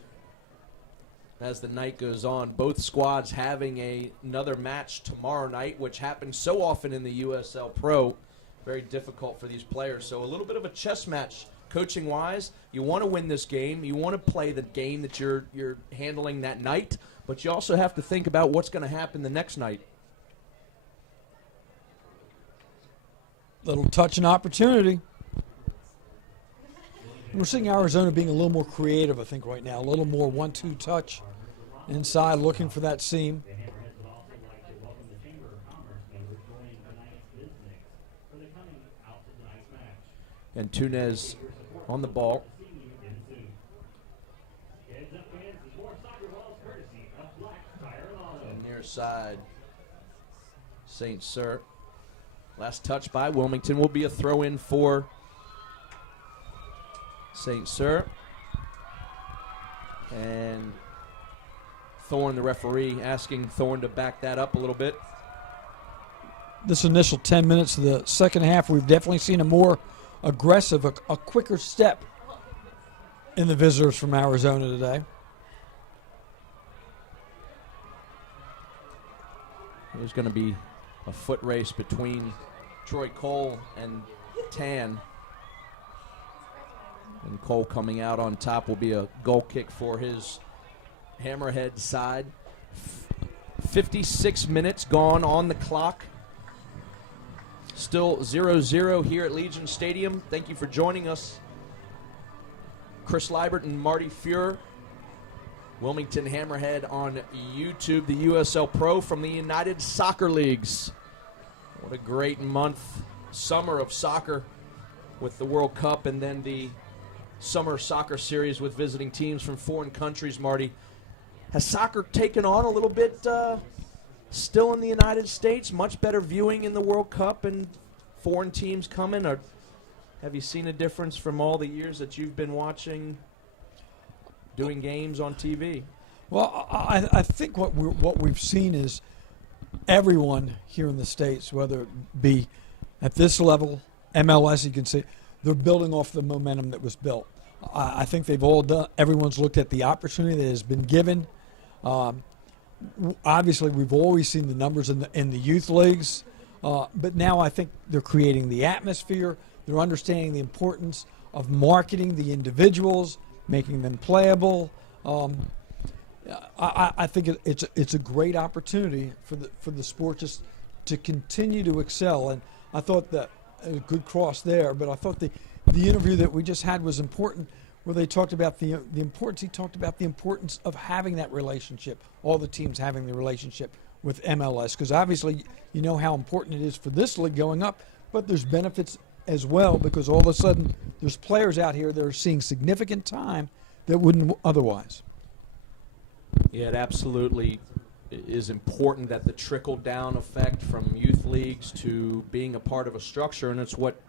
as the night goes on. Both squads having another match tomorrow night, which happens so often in the USL Pro. Very difficult for these players. So a little bit of a chess match coaching-wise. You want to win this game. You want to play the game that you're handling that night, but you also have to think about what's going to happen the next night. Little touch and opportunity. We're seeing Arizona being a little more creative, I think, right now. A little more 1-2 touch inside, looking for that seam. The Hammerheads would also like to welcome the Chamber of Commerce members joining tonight's business for the coming out to tonight's match. And Tunez on the ball. Heads up, fans, is more soccer balls courtesy of Black Tire and Auto. And near side, St. Cyr. Last touch by Wilmington will be a throw-in for St. Cyr. And Thorne, the referee, asking Thorne to back that up a little bit. This initial 10 minutes of the second half, we've definitely seen a more aggressive, a quicker step in the visitors from Arizona today. There's going to be a foot race between Troy Cole and Tan. And Cole coming out on top will be a goal kick for his Hammerhead side. 56 minutes gone on the clock. Still 0-0 here at Legion Stadium. Thank you for joining us. Chris Liebert and Marty Fuhrer. Wilmington Hammerhead on YouTube, the USL Pro from the United Soccer Leagues. What a great month, summer of soccer with the World Cup and then the Summer Soccer Series with visiting teams from foreign countries, Marty. Has soccer taken on a little bit still in the United States? Much better viewing in the World Cup and foreign teams coming? Or have you seen a difference from all the years that you've been watching, doing games on TV? Well, I think what we've seen is everyone here in the States, whether it be at this level, MLS, you can see, they're building off the momentum that was built. I think they've all done, everyone's looked at the opportunity that has been given. Obviously, we've always seen the numbers in the youth leagues, but now I think they're creating the atmosphere. They're understanding the importance of marketing the individuals, making them playable. I think it's a great opportunity for the sport just to continue to excel. And I thought that a good cross there, but I thought the interview that we just had was important, where they talked about the importance. He talked about the importance of having that relationship, all the teams having the relationship with MLS, because obviously you know how important it is for this league going up, but there's benefits as well, because all of a sudden there's players out here that are seeing significant time that wouldn't otherwise. Yeah, it absolutely is important that the trickle-down effect from youth leagues to being a part of a structure, and it's what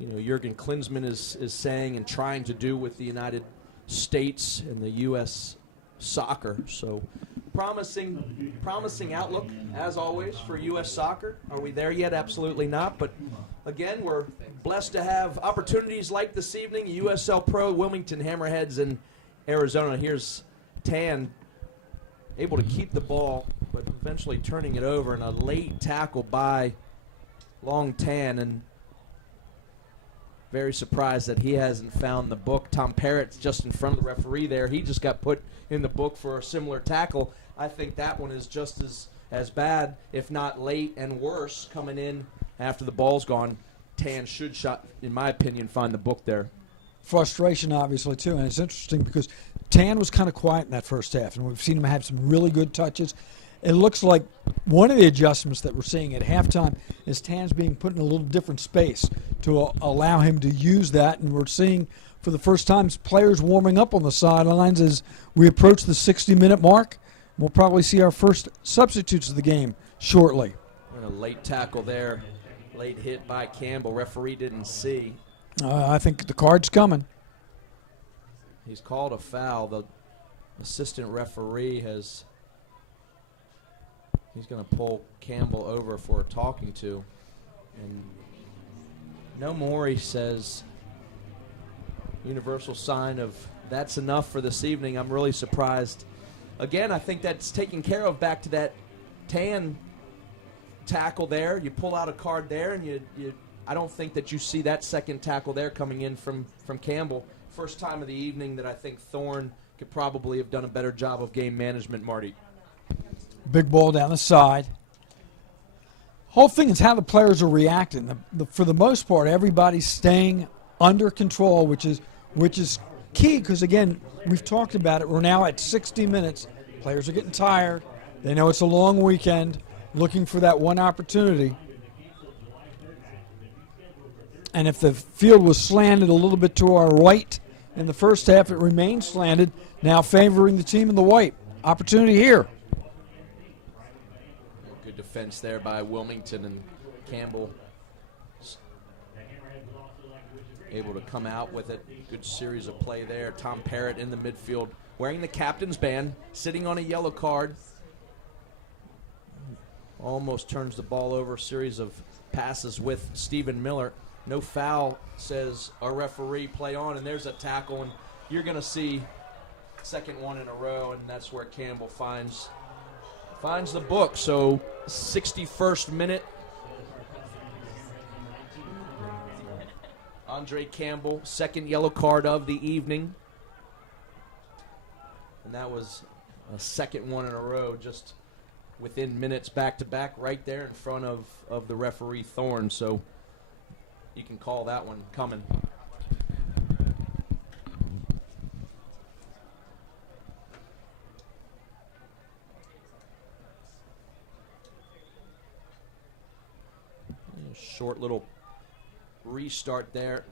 Jurgen Klinsmann is saying and trying to do with the United States and the U.S. soccer. So promising outlook, as always, for U.S. soccer. Are we there yet? Absolutely not. But, again, we're blessed to have opportunities like this evening, USL Pro, Wilmington Hammerheads, and Arizona. Here's Tan able to keep the ball, but eventually turning it over, and a late tackle by Long Tan, and very surprised that he hasn't found the book. Tom Parrott's just in front of the referee there. He just got put in the book for a similar tackle. I think that one is just as bad, if not late and worse, coming in after the ball's gone. Tan should, in my opinion, find the book there. Frustration, obviously, too, and it's interesting because Tan was kind of quiet in that first half, and we've seen him have some really good touches. It looks like one of the adjustments that we're seeing at halftime is Tan's being put in a little different space to allow him to use that, and we're seeing for the first time players warming up on the sidelines as we approach the 60-minute mark. We'll probably see our first substitutes of the game shortly. And a late tackle there, late hit by Campbell. Referee didn't see. I think the card's coming. He's called a foul. The assistant referee he's going to pull Campbell over for a talking to. And No more, he says. Universal sign of that's enough for this evening. I'm really surprised. Again, I think that's taken care of back to that Tan tackle there. You pull out a card there, and I don't think that you see that second tackle there coming in from Campbell. First time of the evening that I think Thorne could probably have done a better job of game management, Marty. Big ball down the side. Whole thing is how the players are reacting. For the most part, everybody's staying under control, which is key because, again, we've talked about it. We're now at 60 minutes. Players are getting tired. They know it's a long weekend, looking for that one opportunity. And if the field was slanted a little bit to our right in the first half, it remains slanted, now favoring the team in the white. Opportunity here. Good defense there by Wilmington, and Campbell able to come out with it. Good series of play there. Tom Parrott in the midfield wearing the captain's band, sitting on a yellow card. Almost turns the ball over. Series of passes with Stephen Miller. No foul, says our referee. Play on, and there's a tackle, and you're going to see second one in a row, and that's where Campbell finds the book. So 61st minute. Andre Campbell, second yellow card of the evening. And that was a second one in a row, just within minutes back-to-back, right there in front of the referee Thorne. So you can call that one coming. Short little restart there.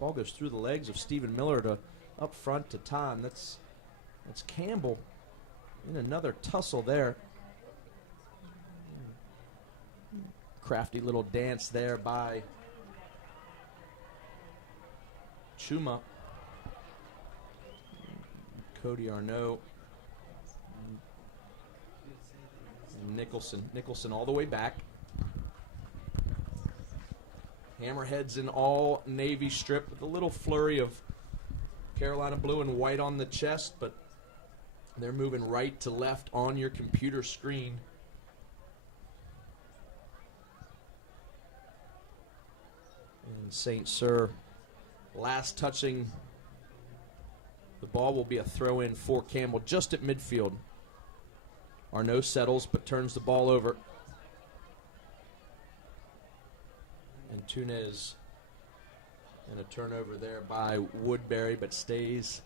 Ball goes through the legs of Stephen Miller to up front to Tom. That's Campbell in another tussle there. Crafty little dance there by Chuma. Cody Arnaud. And Nicholson all the way back. Hammerheads in all navy strip with a little flurry of Carolina blue and white on the chest, but they're moving right to left on your computer screen. And St. Cyr last touching the ball will be a throw-in for Campbell just at midfield. Arnaud settles but turns the ball over. And Tunez, and a turnover there by Woodbury, but stays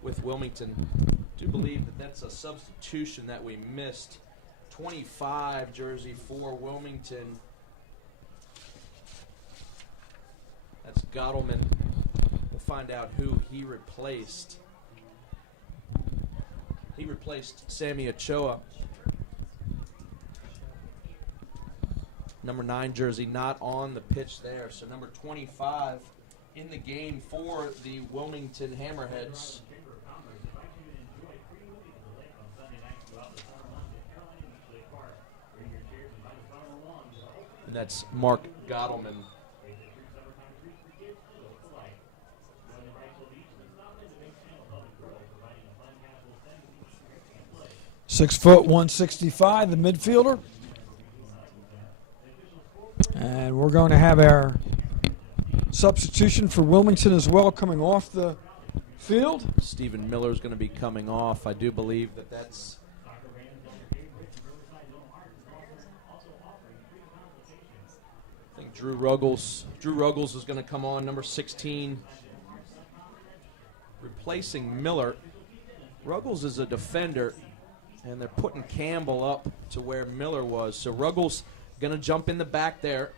with Wilmington. I do believe that that's a substitution that we missed. 25 jersey for Wilmington. That's Gottleman. We'll find out who he replaced. He replaced Sammy Ochoa. Number 9 jersey not on the pitch there. So number 25 in the game for the Wilmington Hammerheads. And that's Mark Gottleman. Six foot 165, the midfielder. And we're going to have our substitution for Wilmington as well coming off the field. Stephen Miller is going to be coming off. I do believe that that's I think Drew Ruggles is going to come on, number 16, replacing Miller. Ruggles is a defender, and they're putting Campbell up to where Miller was. So Ruggles going to jump in the back there.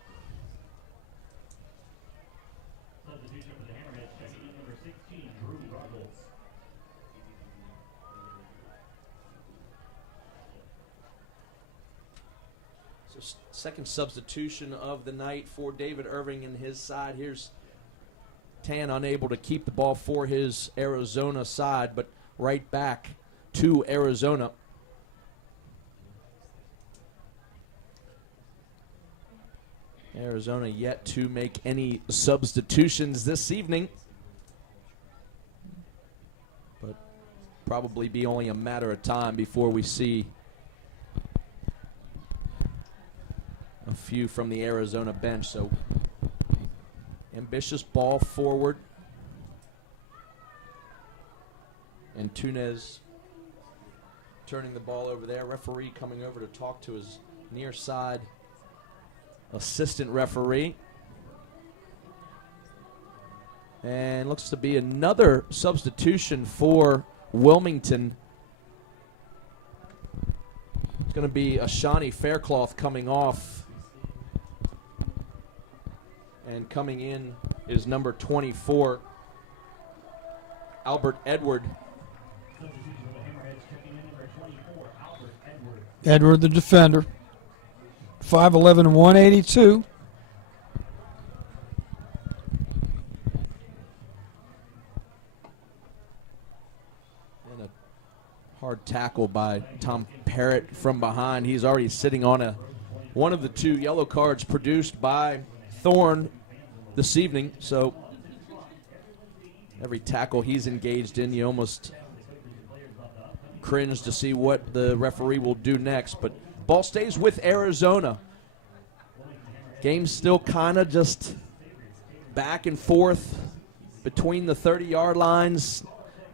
Substitution for the Hammerheads, checking in number 16, Drew Ruggles. So second substitution of the night for David Irving and his side. Here's Tan unable to keep the ball for his Arizona side, but right back to Arizona. Arizona yet to make any substitutions this evening, but probably be only a matter of time before we see a few from the Arizona bench. So ambitious ball forward, and Túnez turning the ball over there. Referee coming over to talk to his near side assistant referee. And looks to be another substitution for Wilmington. It's going to be Ashani Faircloth coming off. And coming in is number 24, Albert Edward. Edward, the defender. 5'11" and 182. And a hard tackle by Tom Parrott from behind. He's already sitting on one of the 2 yellow cards produced by Thorne this evening. So every tackle he's engaged in, you almost cringe to see what the referee will do next. But ball stays with Arizona. Game's still kind of just back and forth between the 30-yard lines.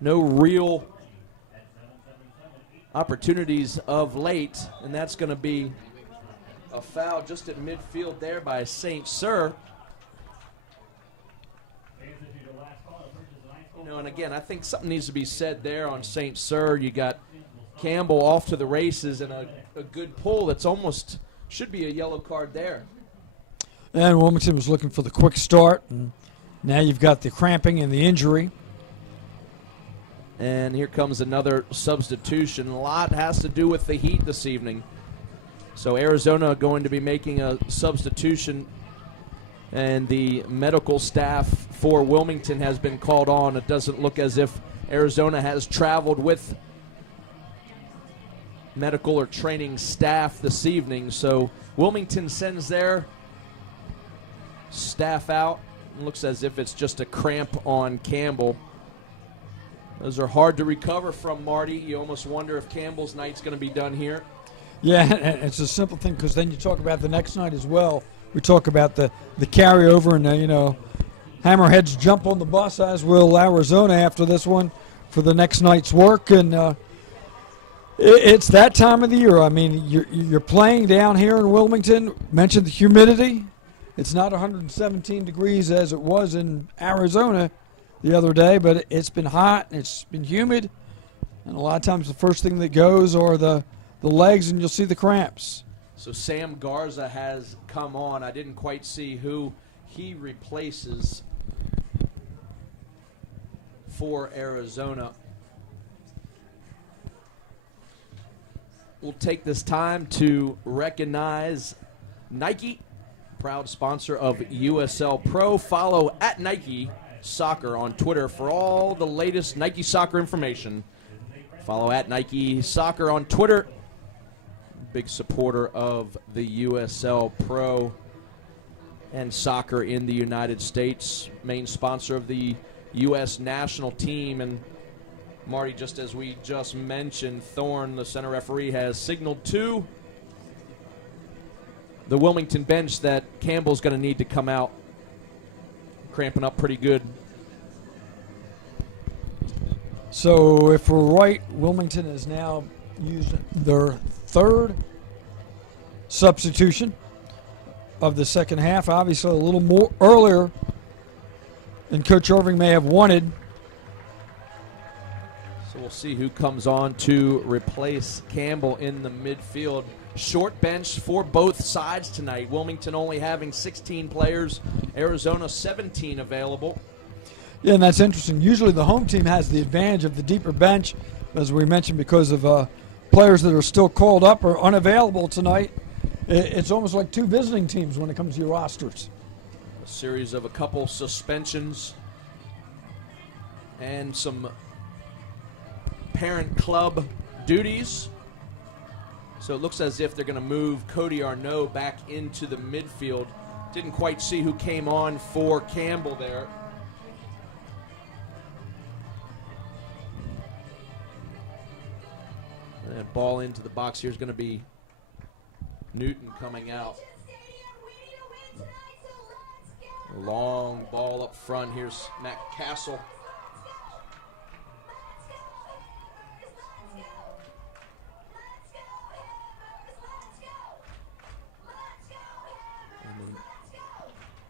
No real opportunities of late, and that's going to be a foul just at midfield there by St. Cyr. You know, and again, I think something needs to be said there on St. Cyr. You got Campbell off to the races and a good pull that's almost should be a yellow card there. And Wilmington was looking for the quick start, and now you've got the cramping and the injury. And here comes another substitution. A lot has to do with the heat this evening. So Arizona going to be making a substitution, and the medical staff for Wilmington has been called on. It doesn't look as if Arizona has traveled with medical or training staff this evening. So Wilmington sends their staff out. It looks as if it's just a cramp on Campbell. Those are hard to recover from, Marty. You almost wonder if Campbell's night's going to be done here. Yeah, and it's a simple thing because then you talk about the next night as well. We talk about the carryover, and, Hammerheads jump on the bus, as will Arizona after this one for the next night's work. And it's that time of the year. I mean, you're playing down here in Wilmington. Mentioned the humidity. It's not 117 degrees as it was in Arizona the other day, but it's been hot and it's been humid. And a lot of times the first thing that goes are the legs, and you'll see the cramps. So Sam Garza has come on. I didn't quite see who he replaces for Arizona. We'll take this time to recognize Nike, proud sponsor of USL Pro. Follow at Nike Soccer on Twitter for all the latest Nike soccer information. Follow at Nike Soccer on Twitter. Big supporter of the USL Pro and soccer in the United States. Main sponsor of the U.S. national team. And Marty, just as we just mentioned, Thorne, the center referee, has signaled to the Wilmington bench that Campbell's going to need to come out. Cramping up pretty good. So if we're right, Wilmington has now used their third substitution of the second half. Obviously a little more earlier than Coach Irving may have wanted. So we'll see who comes on to replace Campbell in the midfield. Short bench for both sides tonight. Wilmington only having 16 players, Arizona 17 available. Yeah, and that's interesting. Usually the home team has the advantage of the deeper bench, as we mentioned, because of players that are still called up or unavailable tonight. It's almost like 2 visiting teams when it comes to your rosters. A series of a couple suspensions and some parent club duties. So it looks as if they're going to move Cody Arnaud back into the midfield. Didn't quite see who came on for Campbell there. And ball into the box. Here's going to be Newton coming out. A long ball up front. Here's Matt Castle.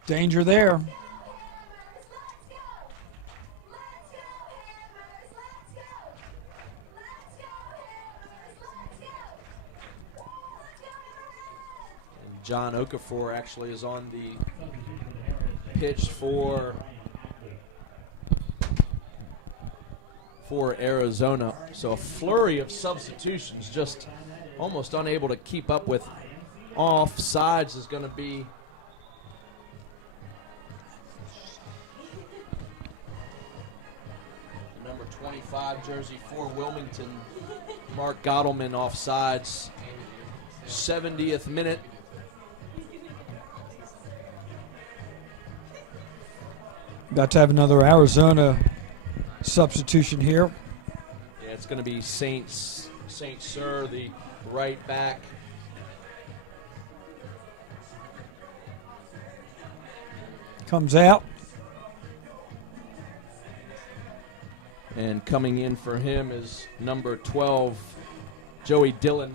Danger there. John Okafor actually is on the pitch for Arizona. So a flurry of substitutions, just almost unable to keep up with offsides is going to be the number 25 jersey for Wilmington, Mark Gottleman, offsides. 70th minute. Got to have another Arizona substitution here. Yeah, it's going to be Saint Cyr, the right back. Comes out. And coming in for him is number 12, Joey Dillon.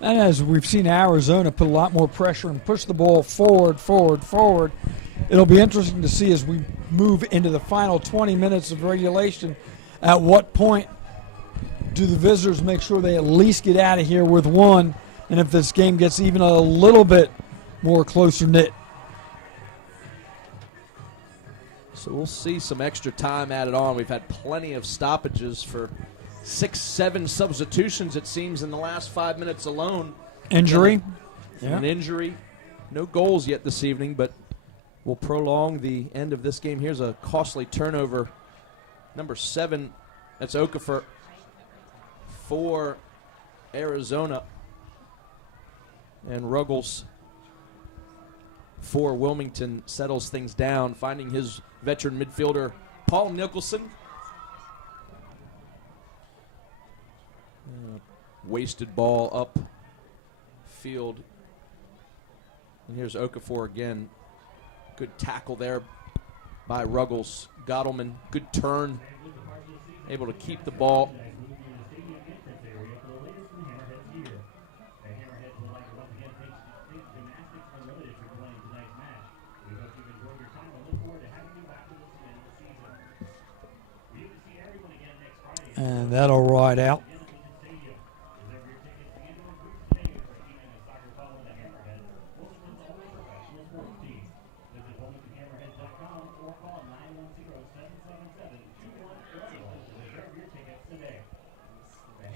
And as we've seen Arizona put a lot more pressure and push the ball forward. It'll be interesting to see as we move into the final 20 minutes of regulation, at what point do the visitors make sure they at least get out of here with one, and if this game gets even a little bit more closer knit. So we'll see some extra time added on. We've had plenty of stoppages for 6-7 substitutions, it seems, in the last 5 minutes alone. Injury. An injury. No goals yet this evening, but we'll prolong the end of this game. Here's a costly turnover. Number 7, that's Okafor for Arizona. And Ruggles for Wilmington settles things down, finding his veteran midfielder, Paul Nicholson. Wasted ball up field. And here's Okafor again. Good tackle there by Ruggles. Gottleman, good turn. Able to keep the ball. And that'll ride out.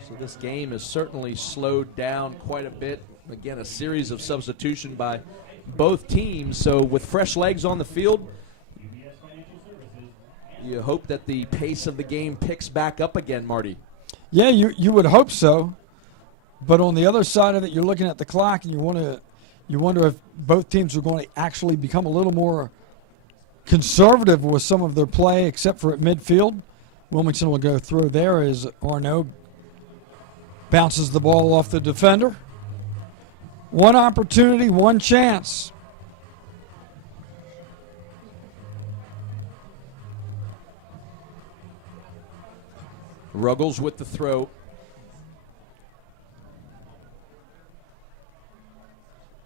So this game has certainly slowed down quite a bit. Again, a series of substitution by both teams. So with fresh legs on the field, you hope that the pace of the game picks back up again, Marty. Yeah, you would hope so. But on the other side of it, you're looking at the clock and you wonder if both teams are going to actually become a little more conservative with some of their play, except for at midfield. Wilmington will go through there as Arnaud bounces the ball off the defender. One opportunity, one chance. Ruggles with the throw.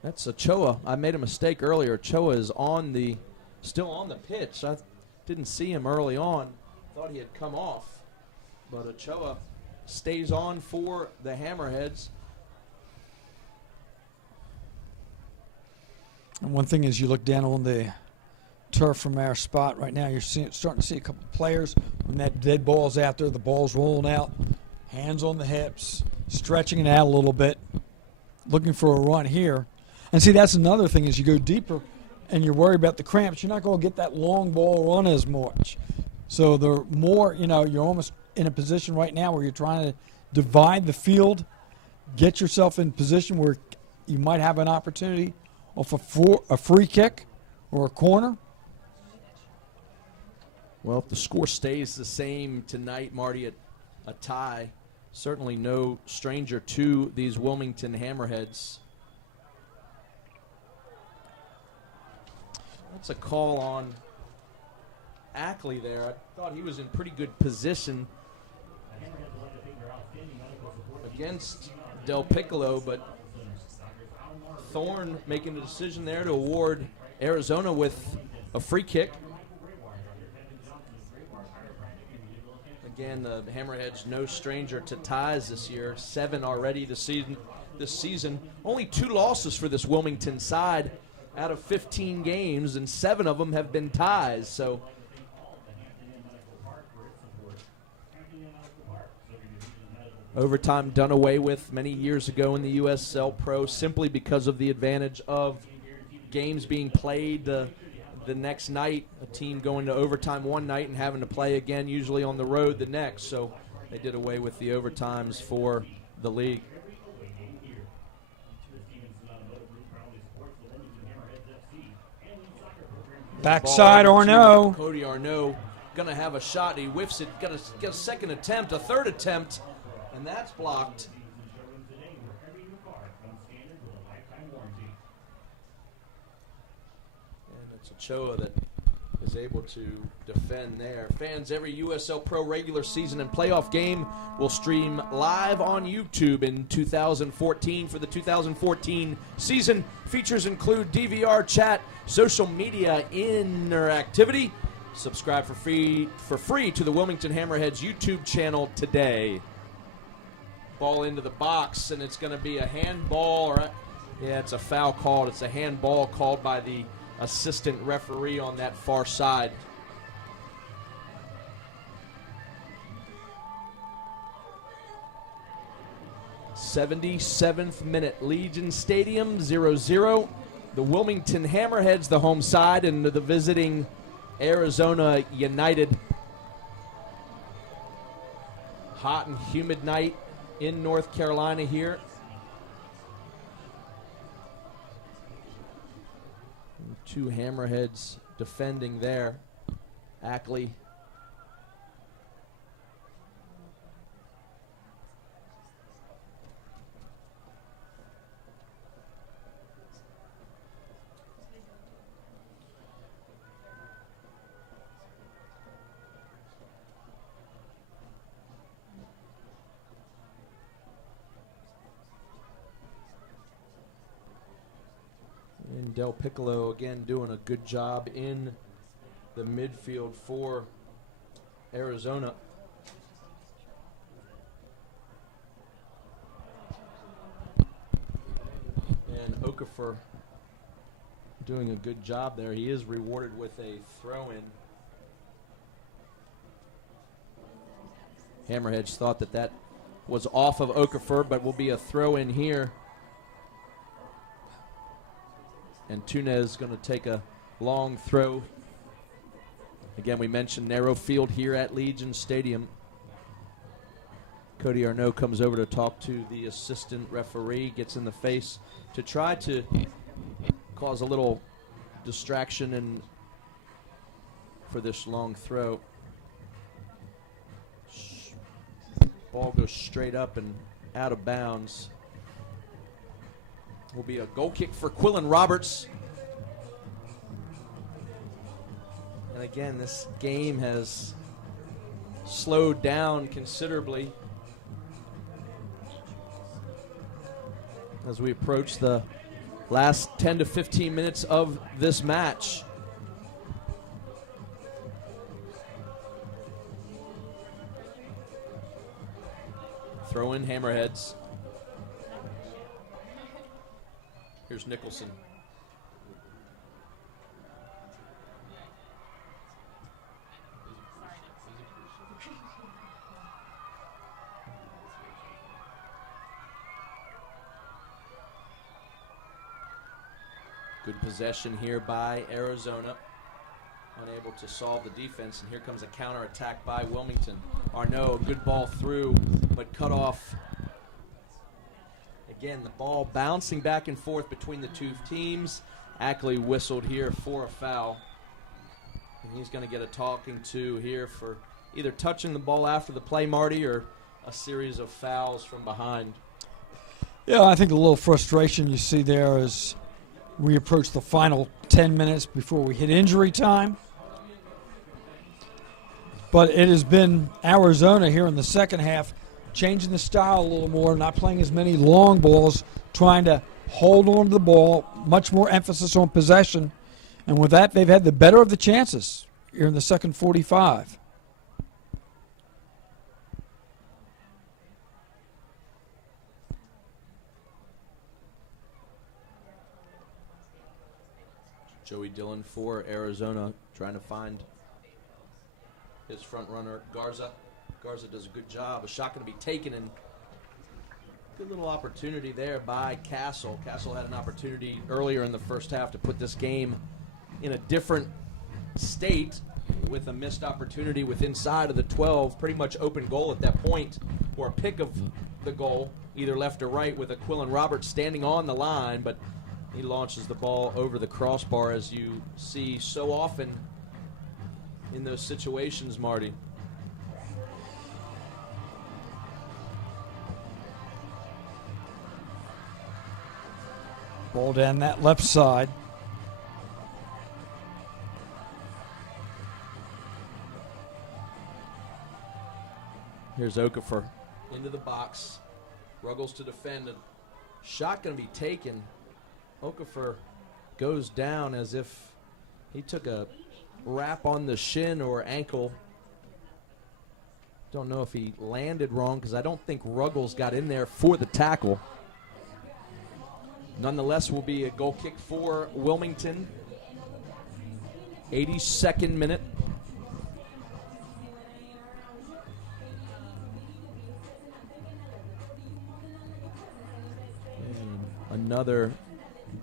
That's Ochoa. I made a mistake earlier. Ochoa is still on the pitch. I didn't see him early on. Thought he had come off. But Ochoa stays on for the Hammerheads. And one thing is, you look down on the turf from our spot right now, you're starting to see a couple of players when that dead ball's out there, the ball's rolling out, hands on the hips, stretching it out a little bit, looking for a run here. And see, that's another thing, as you go deeper and you're worried about the cramps, you're not going to get that long ball run as much. So the more, you're almost in a position right now where you're trying to divide the field, get yourself in position where you might have an opportunity off a free kick or a corner. Well, if the score stays the same tonight, Marty, at a tie, certainly no stranger to these Wilmington Hammerheads. That's a call on Ackley there. I thought he was in pretty good position against Del Piccolo, but Thorne making the decision there to award Arizona with a free kick. Again, the Hammerheads no stranger to ties this year. 7 already this season. Only 2 losses for this Wilmington side out of 15 games, and 7 of them have been ties. So overtime done away with many years ago in the USL Pro simply because of the advantage of games being played the next night, a team going to overtime one night and having to play again, usually on the road the next. So they did away with the overtimes for the league. Backside Arnaud. Cody Arnaud going to have a shot. He whiffs it. Got a second attempt, a third attempt, and that's blocked. Ochoa that is able to defend there. Fans, every USL Pro regular season and playoff game will stream live on YouTube in 2014 for the 2014 season. Features include DVR, chat, social media interactivity. Subscribe for free to the Wilmington Hammerheads YouTube channel today. Ball into the box, and it's going to be a handball. It's a foul called. It's a handball called by the assistant referee on that far side. '77th minute, Legion Stadium 0-0. The Wilmington Hammerheads, the home side, and the visiting Arizona United. Hot and humid night in North Carolina here. Two Hammerheads defending there. Ackley. And Del Piccolo again doing a good job in the midfield for Arizona. And Okafor doing a good job there. He is rewarded with a throw-in. Hammerheads thought that was off of Okafor, but will be a throw-in here. And Túnez is going to take a long throw. Again, we mentioned narrow field here at Legion Stadium. Cody Arnaud comes over to talk to the assistant referee, gets in the face to try to cause a little distraction and for this long throw. Ball goes straight up and out of bounds. Will be a goal kick for Quillen Roberts. And again, this game has slowed down considerably as we approach the last 10 to 15 minutes of this match. Throw in Hammerheads. Here's Nicholson. Good possession here by Arizona. Unable to solve the defense, and here comes a counterattack by Wilmington. Arnaud, good ball through, but cut off Again, the ball bouncing back and forth between the two teams. Ackley whistled here for a foul. And he's going to get a talking to here for either touching the ball after the play, Marty, or a series of fouls from behind. Yeah, I think a little frustration you see there as we approach the final 10 minutes before we hit injury time. But it has been Arizona here in the second half changing the style a little more, not playing as many long balls, trying to hold on to the ball, much more emphasis on possession. And with that, they've had the better of the chances here in the second 45. Joey Dillon for Arizona, trying to find his front runner, Garza. Garza does a good job. A shot going to be taken, and good little opportunity there by Castle. Castle had an opportunity earlier in the first half to put this game in a different state with a missed opportunity with inside of the 12. Pretty much open goal at that point, or a pick of the goal, either left or right, with Quillen Roberts standing on the line, but he launches the ball over the crossbar, as you see so often in those situations, Marty. Ball down that left side. Here's Okafor into the box. Ruggles to defend. A shot going to be taken. Okafor goes down as if he took a wrap on the shin or ankle. Don't know if he landed wrong, because I don't think Ruggles got in there for the tackle. Nonetheless, will be a goal kick for Wilmington. 82nd minute. And another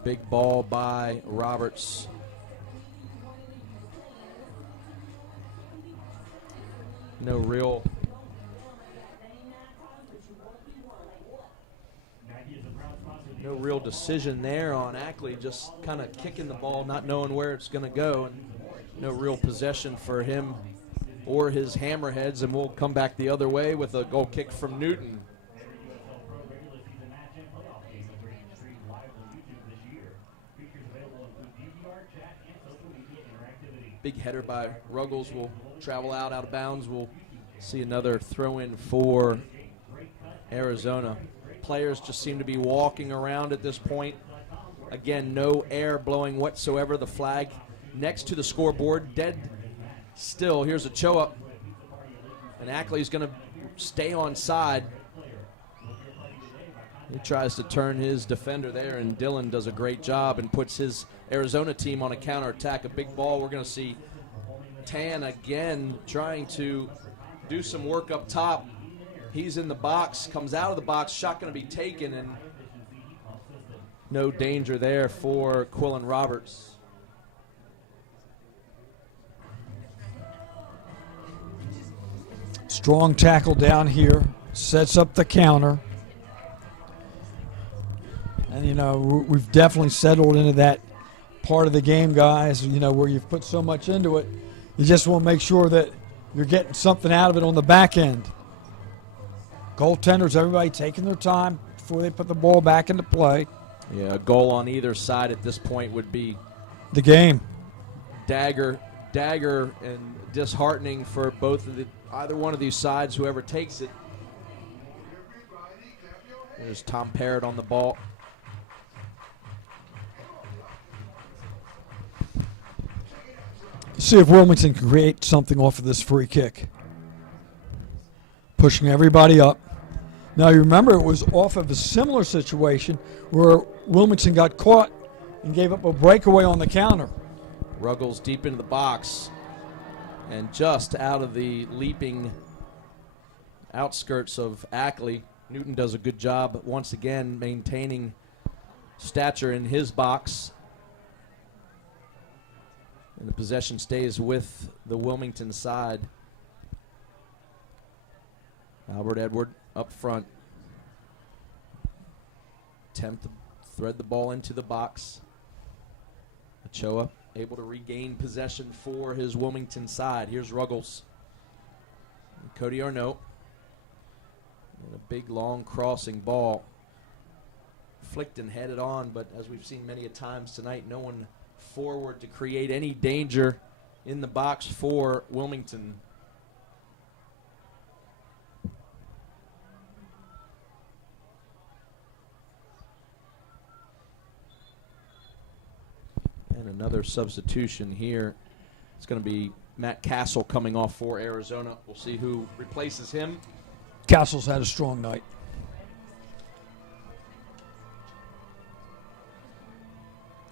big ball by Roberts. No real decision there on Ackley, just kind of kicking the ball, not knowing where it's going to go, and no real possession for him or his Hammerheads, and we'll come back the other way with a goal kick from Newton. Big header by Ruggles will travel out of bounds. We'll see another throw-in for Arizona. Players just seem to be walking around at this point. Again, no air blowing whatsoever. The flag next to the scoreboard, dead still. Here's Ochoa, and Ackley's going to stay on side. He tries to turn his defender there, and Dillon does a great job and puts his Arizona team on a counterattack. A big ball. We're going to see Tan again trying to do some work up top. He's in the box, comes out of the box, shot going to be taken, and no danger there for Quillen Roberts. Strong tackle down here, sets up the counter. And, you know, we've definitely settled into that part of the game, guys, you know, where you've put so much into it. You just want to make sure that you're getting something out of it on the back end. Goaltenders, everybody taking their time before they put the ball back into play. Yeah, a goal on either side at this point would be the game. Dagger and disheartening for either one of these sides, whoever takes it. There's Tom Parrott on the ball. See if Wilmington can create something off of this free kick. Pushing everybody up. Now, you remember it was off of a similar situation where Wilmington got caught and gave up a breakaway on the counter. Ruggles deep into the box and just out of the leaping outskirts of Ackley. Newton does a good job once again maintaining stature in his box. And the possession stays with the Wilmington side. Albert Edward up front. attempt to thread the ball into the box. Ochoa able to regain possession for his Wilmington side. Here's Ruggles. And Cody Arnott. And a big, long crossing ball. Flicked and headed on, but as we've seen many a times tonight, no one forward to create any danger in the box for Wilmington. And another substitution here. It's going to be Matt Castle coming off for Arizona. We'll see who replaces him. Castle's had a strong night.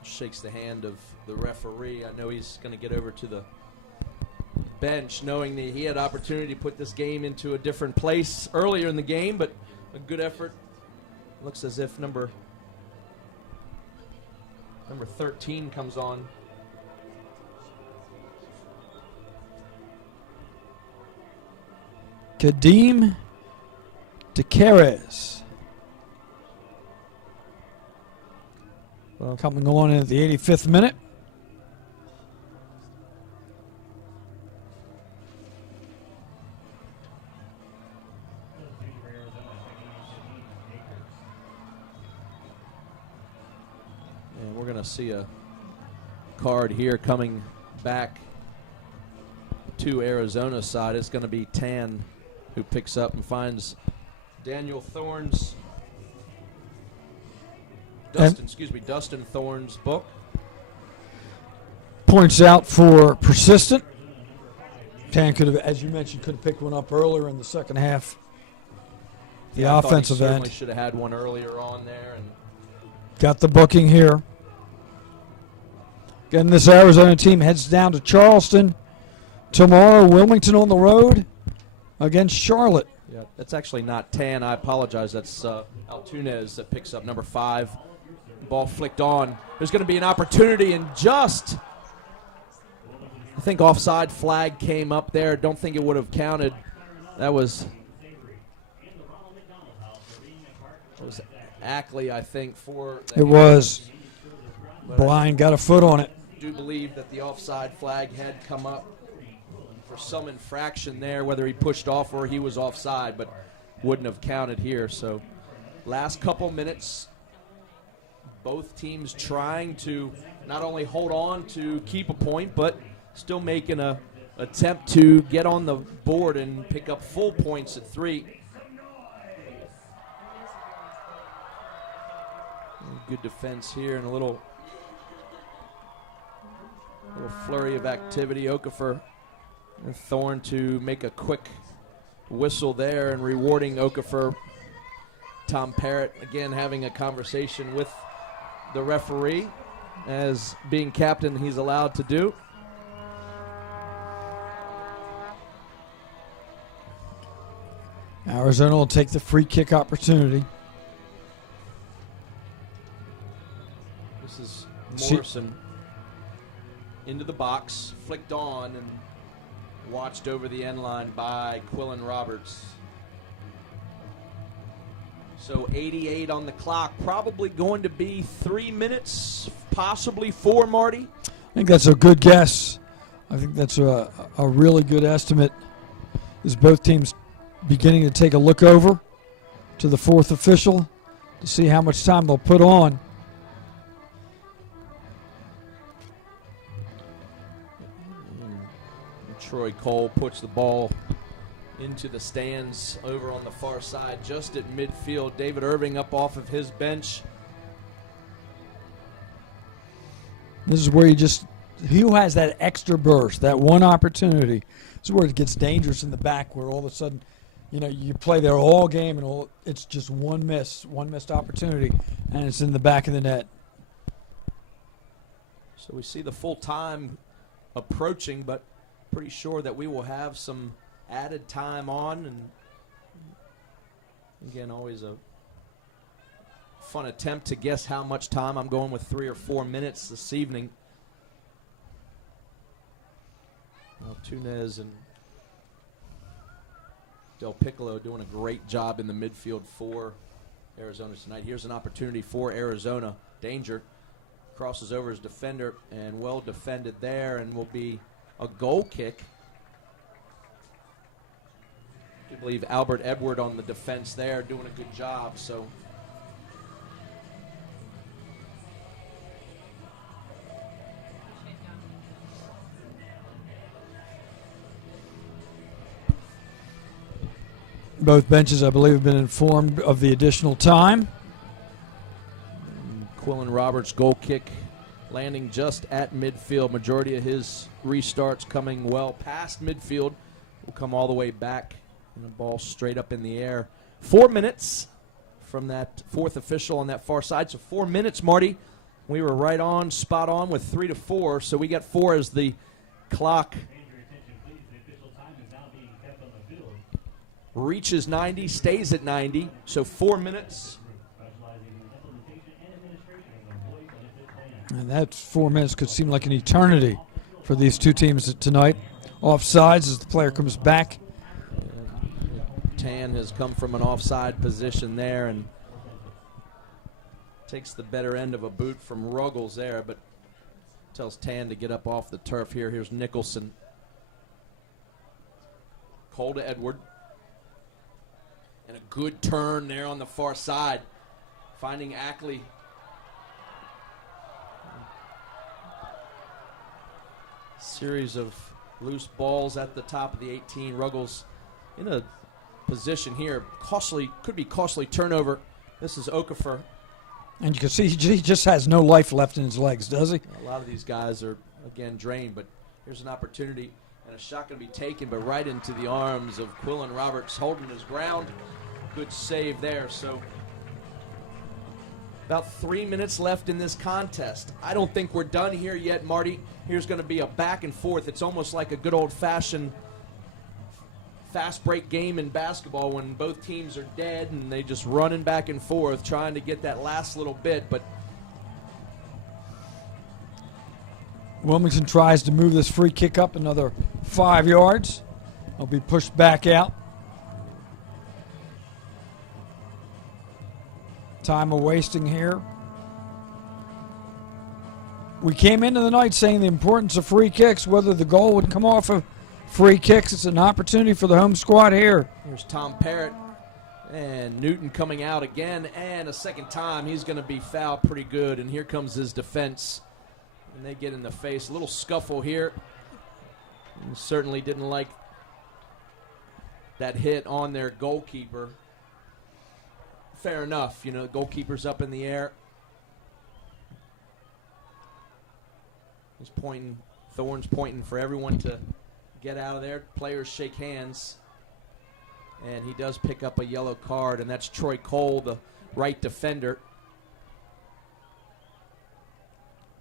Shakes the hand of the referee. I know he's going to get over to the bench knowing that he had opportunity to put this game into a different place earlier in the game, but a good effort. Looks as if number 13 comes on. Kadeem DeCares. Well, coming on in at the 85th minute. and we're going to see a card here coming back to Arizona's side. It's going to be Tan who picks up and finds Daniel Thorne's Dustin Thorne's book. Points out for persistent. Tan could have, as you mentioned, could have picked one up earlier in the second half. The offensive end. Certainly should have had one earlier on there. And got the booking here. Again, this Arizona team heads down to Charleston tomorrow. Wilmington on the road against Charlotte. yeah, that's actually not Tan. I apologize. That's Altunez that picks up number 5. Ball flicked on. There's going to be an opportunity, and just, I think offside flag came up there. Don't think it would have counted. That was Ackley, I think, for the It was. Blind got a foot on it. I do believe that the offside flag had come up for some infraction there, whether he pushed off or he was offside, but wouldn't have counted here. So last couple minutes, both teams trying to not only hold on to keep a point, but still making a attempt to get on the board and pick up full points at 3. Good defense here and a little flurry of activity. Okafor and Thorne to make a quick whistle there and rewarding Okafor. Tom Parrott again having a conversation with the referee, as being captain he's allowed to do. Arizona will take the free kick opportunity. This is Morrison into the box, flicked on and watched over the end line by Quillen Roberts. So 88 on the clock, probably going to be 3 minutes, possibly 4, Marty. I think that's a good guess. I think that's a really good estimate. As both teams beginning to take a look over to the fourth official to see how much time they'll put on. Troy Cole puts the ball into the stands over on the far side, just at midfield. David Irving up off of his bench. This is where who has that extra burst, that one opportunity. This is where it gets dangerous in the back, where all of a sudden, you play there all game and it's just one missed opportunity, and it's in the back of the net. So we see the full time approaching, but pretty sure that we will have some added time on. And again, always a fun attempt to guess how much time. I'm going with 3 or 4 minutes this evening. Altunez and Del Piccolo doing a great job in the midfield 4. Arizona tonight. Here's an opportunity for Arizona. Danger. Crosses over his defender and well defended there, and will be a goal kick. I believe Albert Edward on the defense there doing a good job. So both benches, I believe, have been informed of the additional time. Quillen Roberts' goal kick landing just at midfield. Majority of his restarts coming well past midfield. Will come all the way back, and the ball straight up in the air. 4 minutes from that fourth official on that far side. So 4 minutes, Marty. We were right on, spot on with 3 to 4. So we got 4 as the clock reaches 90, stays at 90. So 4 minutes. And that 4 minutes could seem like an eternity for these two teams tonight. Offsides as the player comes back. Tan has come from an offside position there and takes the better end of a boot from Ruggles there, but tells Tan to get up off the turf here. Here's Nicholson. Cole to Edward. And a good turn there on the far side. Finding Ackley. Series of loose balls at the top of the 18. Ruggles in a position here. Could be costly turnover. This is Okafor. And you can see he just has no life left in his legs, does he? A lot of these guys are, again, drained, but here's an opportunity. And a shot going to be taken, but right into the arms of Quillen Roberts, holding his ground. Good save there. So about 3 minutes left in this contest. I don't think we're done here yet, Marty. Here's going to be a back and forth. It's almost like a good old-fashioned fast break game in basketball when both teams are dead and they just running back and forth trying to get that last little bit. But Wilmington tries to move this free kick up another 5 yards. It'll be pushed back out. Time of wasting here. We came into the night saying the importance of free kicks, whether the goal would come off of free kicks. It's an opportunity for the home squad here. Here's Tom Parrott and Newton coming out again, and a second time he's going to be fouled pretty good, and here comes his defense, and they get in the face. A little scuffle here. And certainly didn't like that hit on their goalkeeper. Fair enough, you know, the goalkeeper's up in the air. He's pointing, Thorne's pointing for everyone to get out of there. Players shake hands. And he does pick up a yellow card, and that's Troy Cole, the right defender.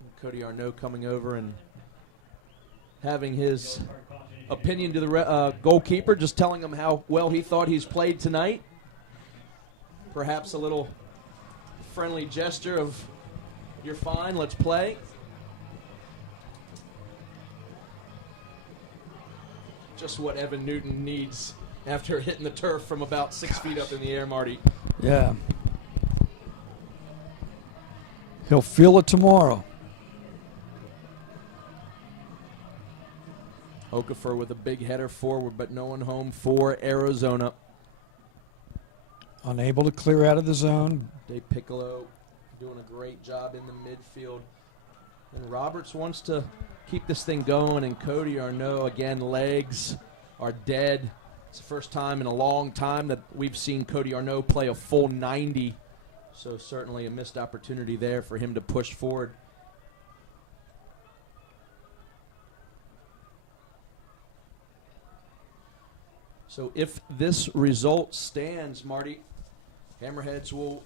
And Cody Arnaud coming over and having his opinion to the goalkeeper, just telling him how well he thought he's played tonight. Perhaps a little friendly gesture of, you're fine, let's play. Just what Evan Newton needs after hitting the turf from about 6 feet up in the air, Marty. Yeah. He'll feel it tomorrow. Okafor with a big header forward, but no one home for Arizona. Unable to clear out of the zone. Dave Piccolo doing a great job in the midfield. And Roberts wants to keep this thing going, and Cody Arnaud, again, legs are dead. It's the first time in a long time that we've seen Cody Arnaud play a full 90, so certainly a missed opportunity there for him to push forward. So if this result stands, Marty, Hammerheads will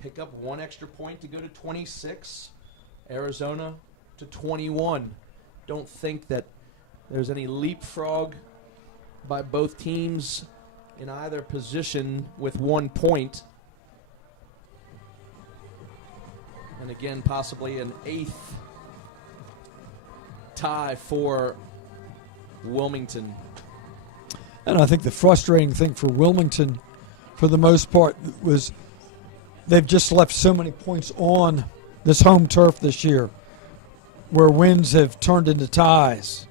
pick up one extra point to go to 26. Arizona to 21. Don't think that there's any leapfrog by both teams in either position with 1 point. And again, possibly an 8th tie for Wilmington. And I think the frustrating thing for Wilmington, for the most part, was they've just left so many points on this home turf this year, where wins have turned into ties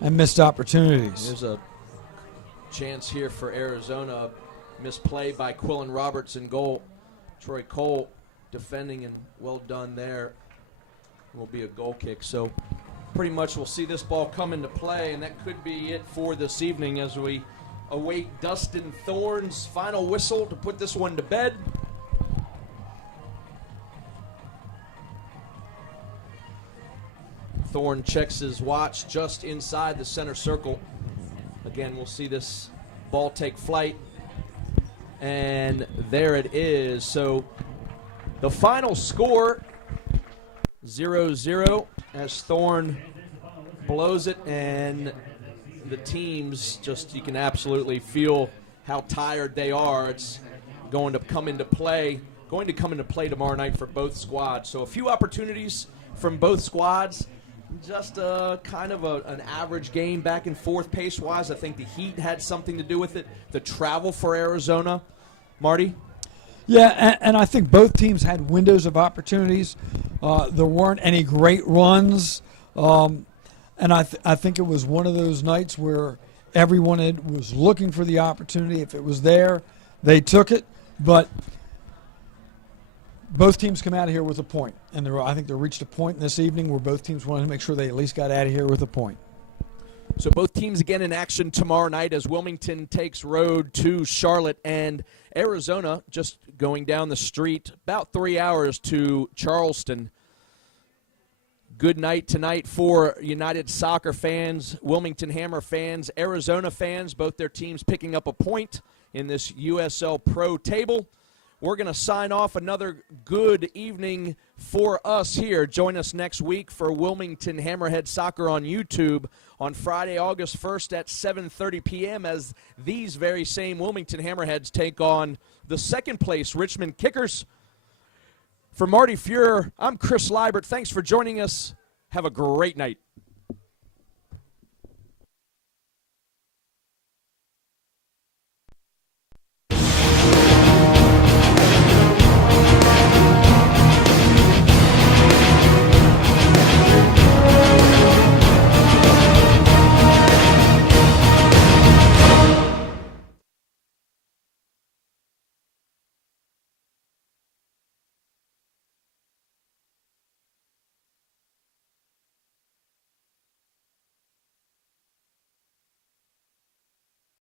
and missed opportunities. There's a chance here for Arizona. Misplay by Quillen Roberts in goal. Troy Cole defending, and well done there. Will be a goal kick. So pretty much we'll see this ball come into play, and that could be it for this evening as we await Dustin Thorne's final whistle to put this one to bed. Thorne checks his watch just inside the center circle. Again, we'll see this ball take flight. And there it is. So the final score, 0-0, as Thorne blows it, and the teams just, you can absolutely feel how tired they are. It's going to come into play tomorrow night for both squads. So a few opportunities from both squads. Just kind of an average game back and forth pace-wise. I think the heat had something to do with it. The travel for Arizona. Marty? Yeah, and I think both teams had windows of opportunities. There weren't any great runs. And I think it was one of those nights where everyone was looking for the opportunity. If it was there, they took it. But both teams come out of here with a point. And I think they reached a point this evening where both teams wanted to make sure they at least got out of here with a point. So both teams again in action tomorrow night as Wilmington takes road to Charlotte, and Arizona just going down the street about 3 hours to Charleston. Good night tonight for United Soccer fans, Wilmington Hammer fans, Arizona fans, both their teams picking up a point in this USL Pro table. We're going to sign off. Another good evening for us here. Join us next week for Wilmington Hammerhead Soccer on YouTube on Friday, August 1st at 7:30 p.m. as these very same Wilmington Hammerheads take on the second place Richmond Kickers. For Marty Fuhrer, I'm Chris Liebert. Thanks for joining us. Have a great night.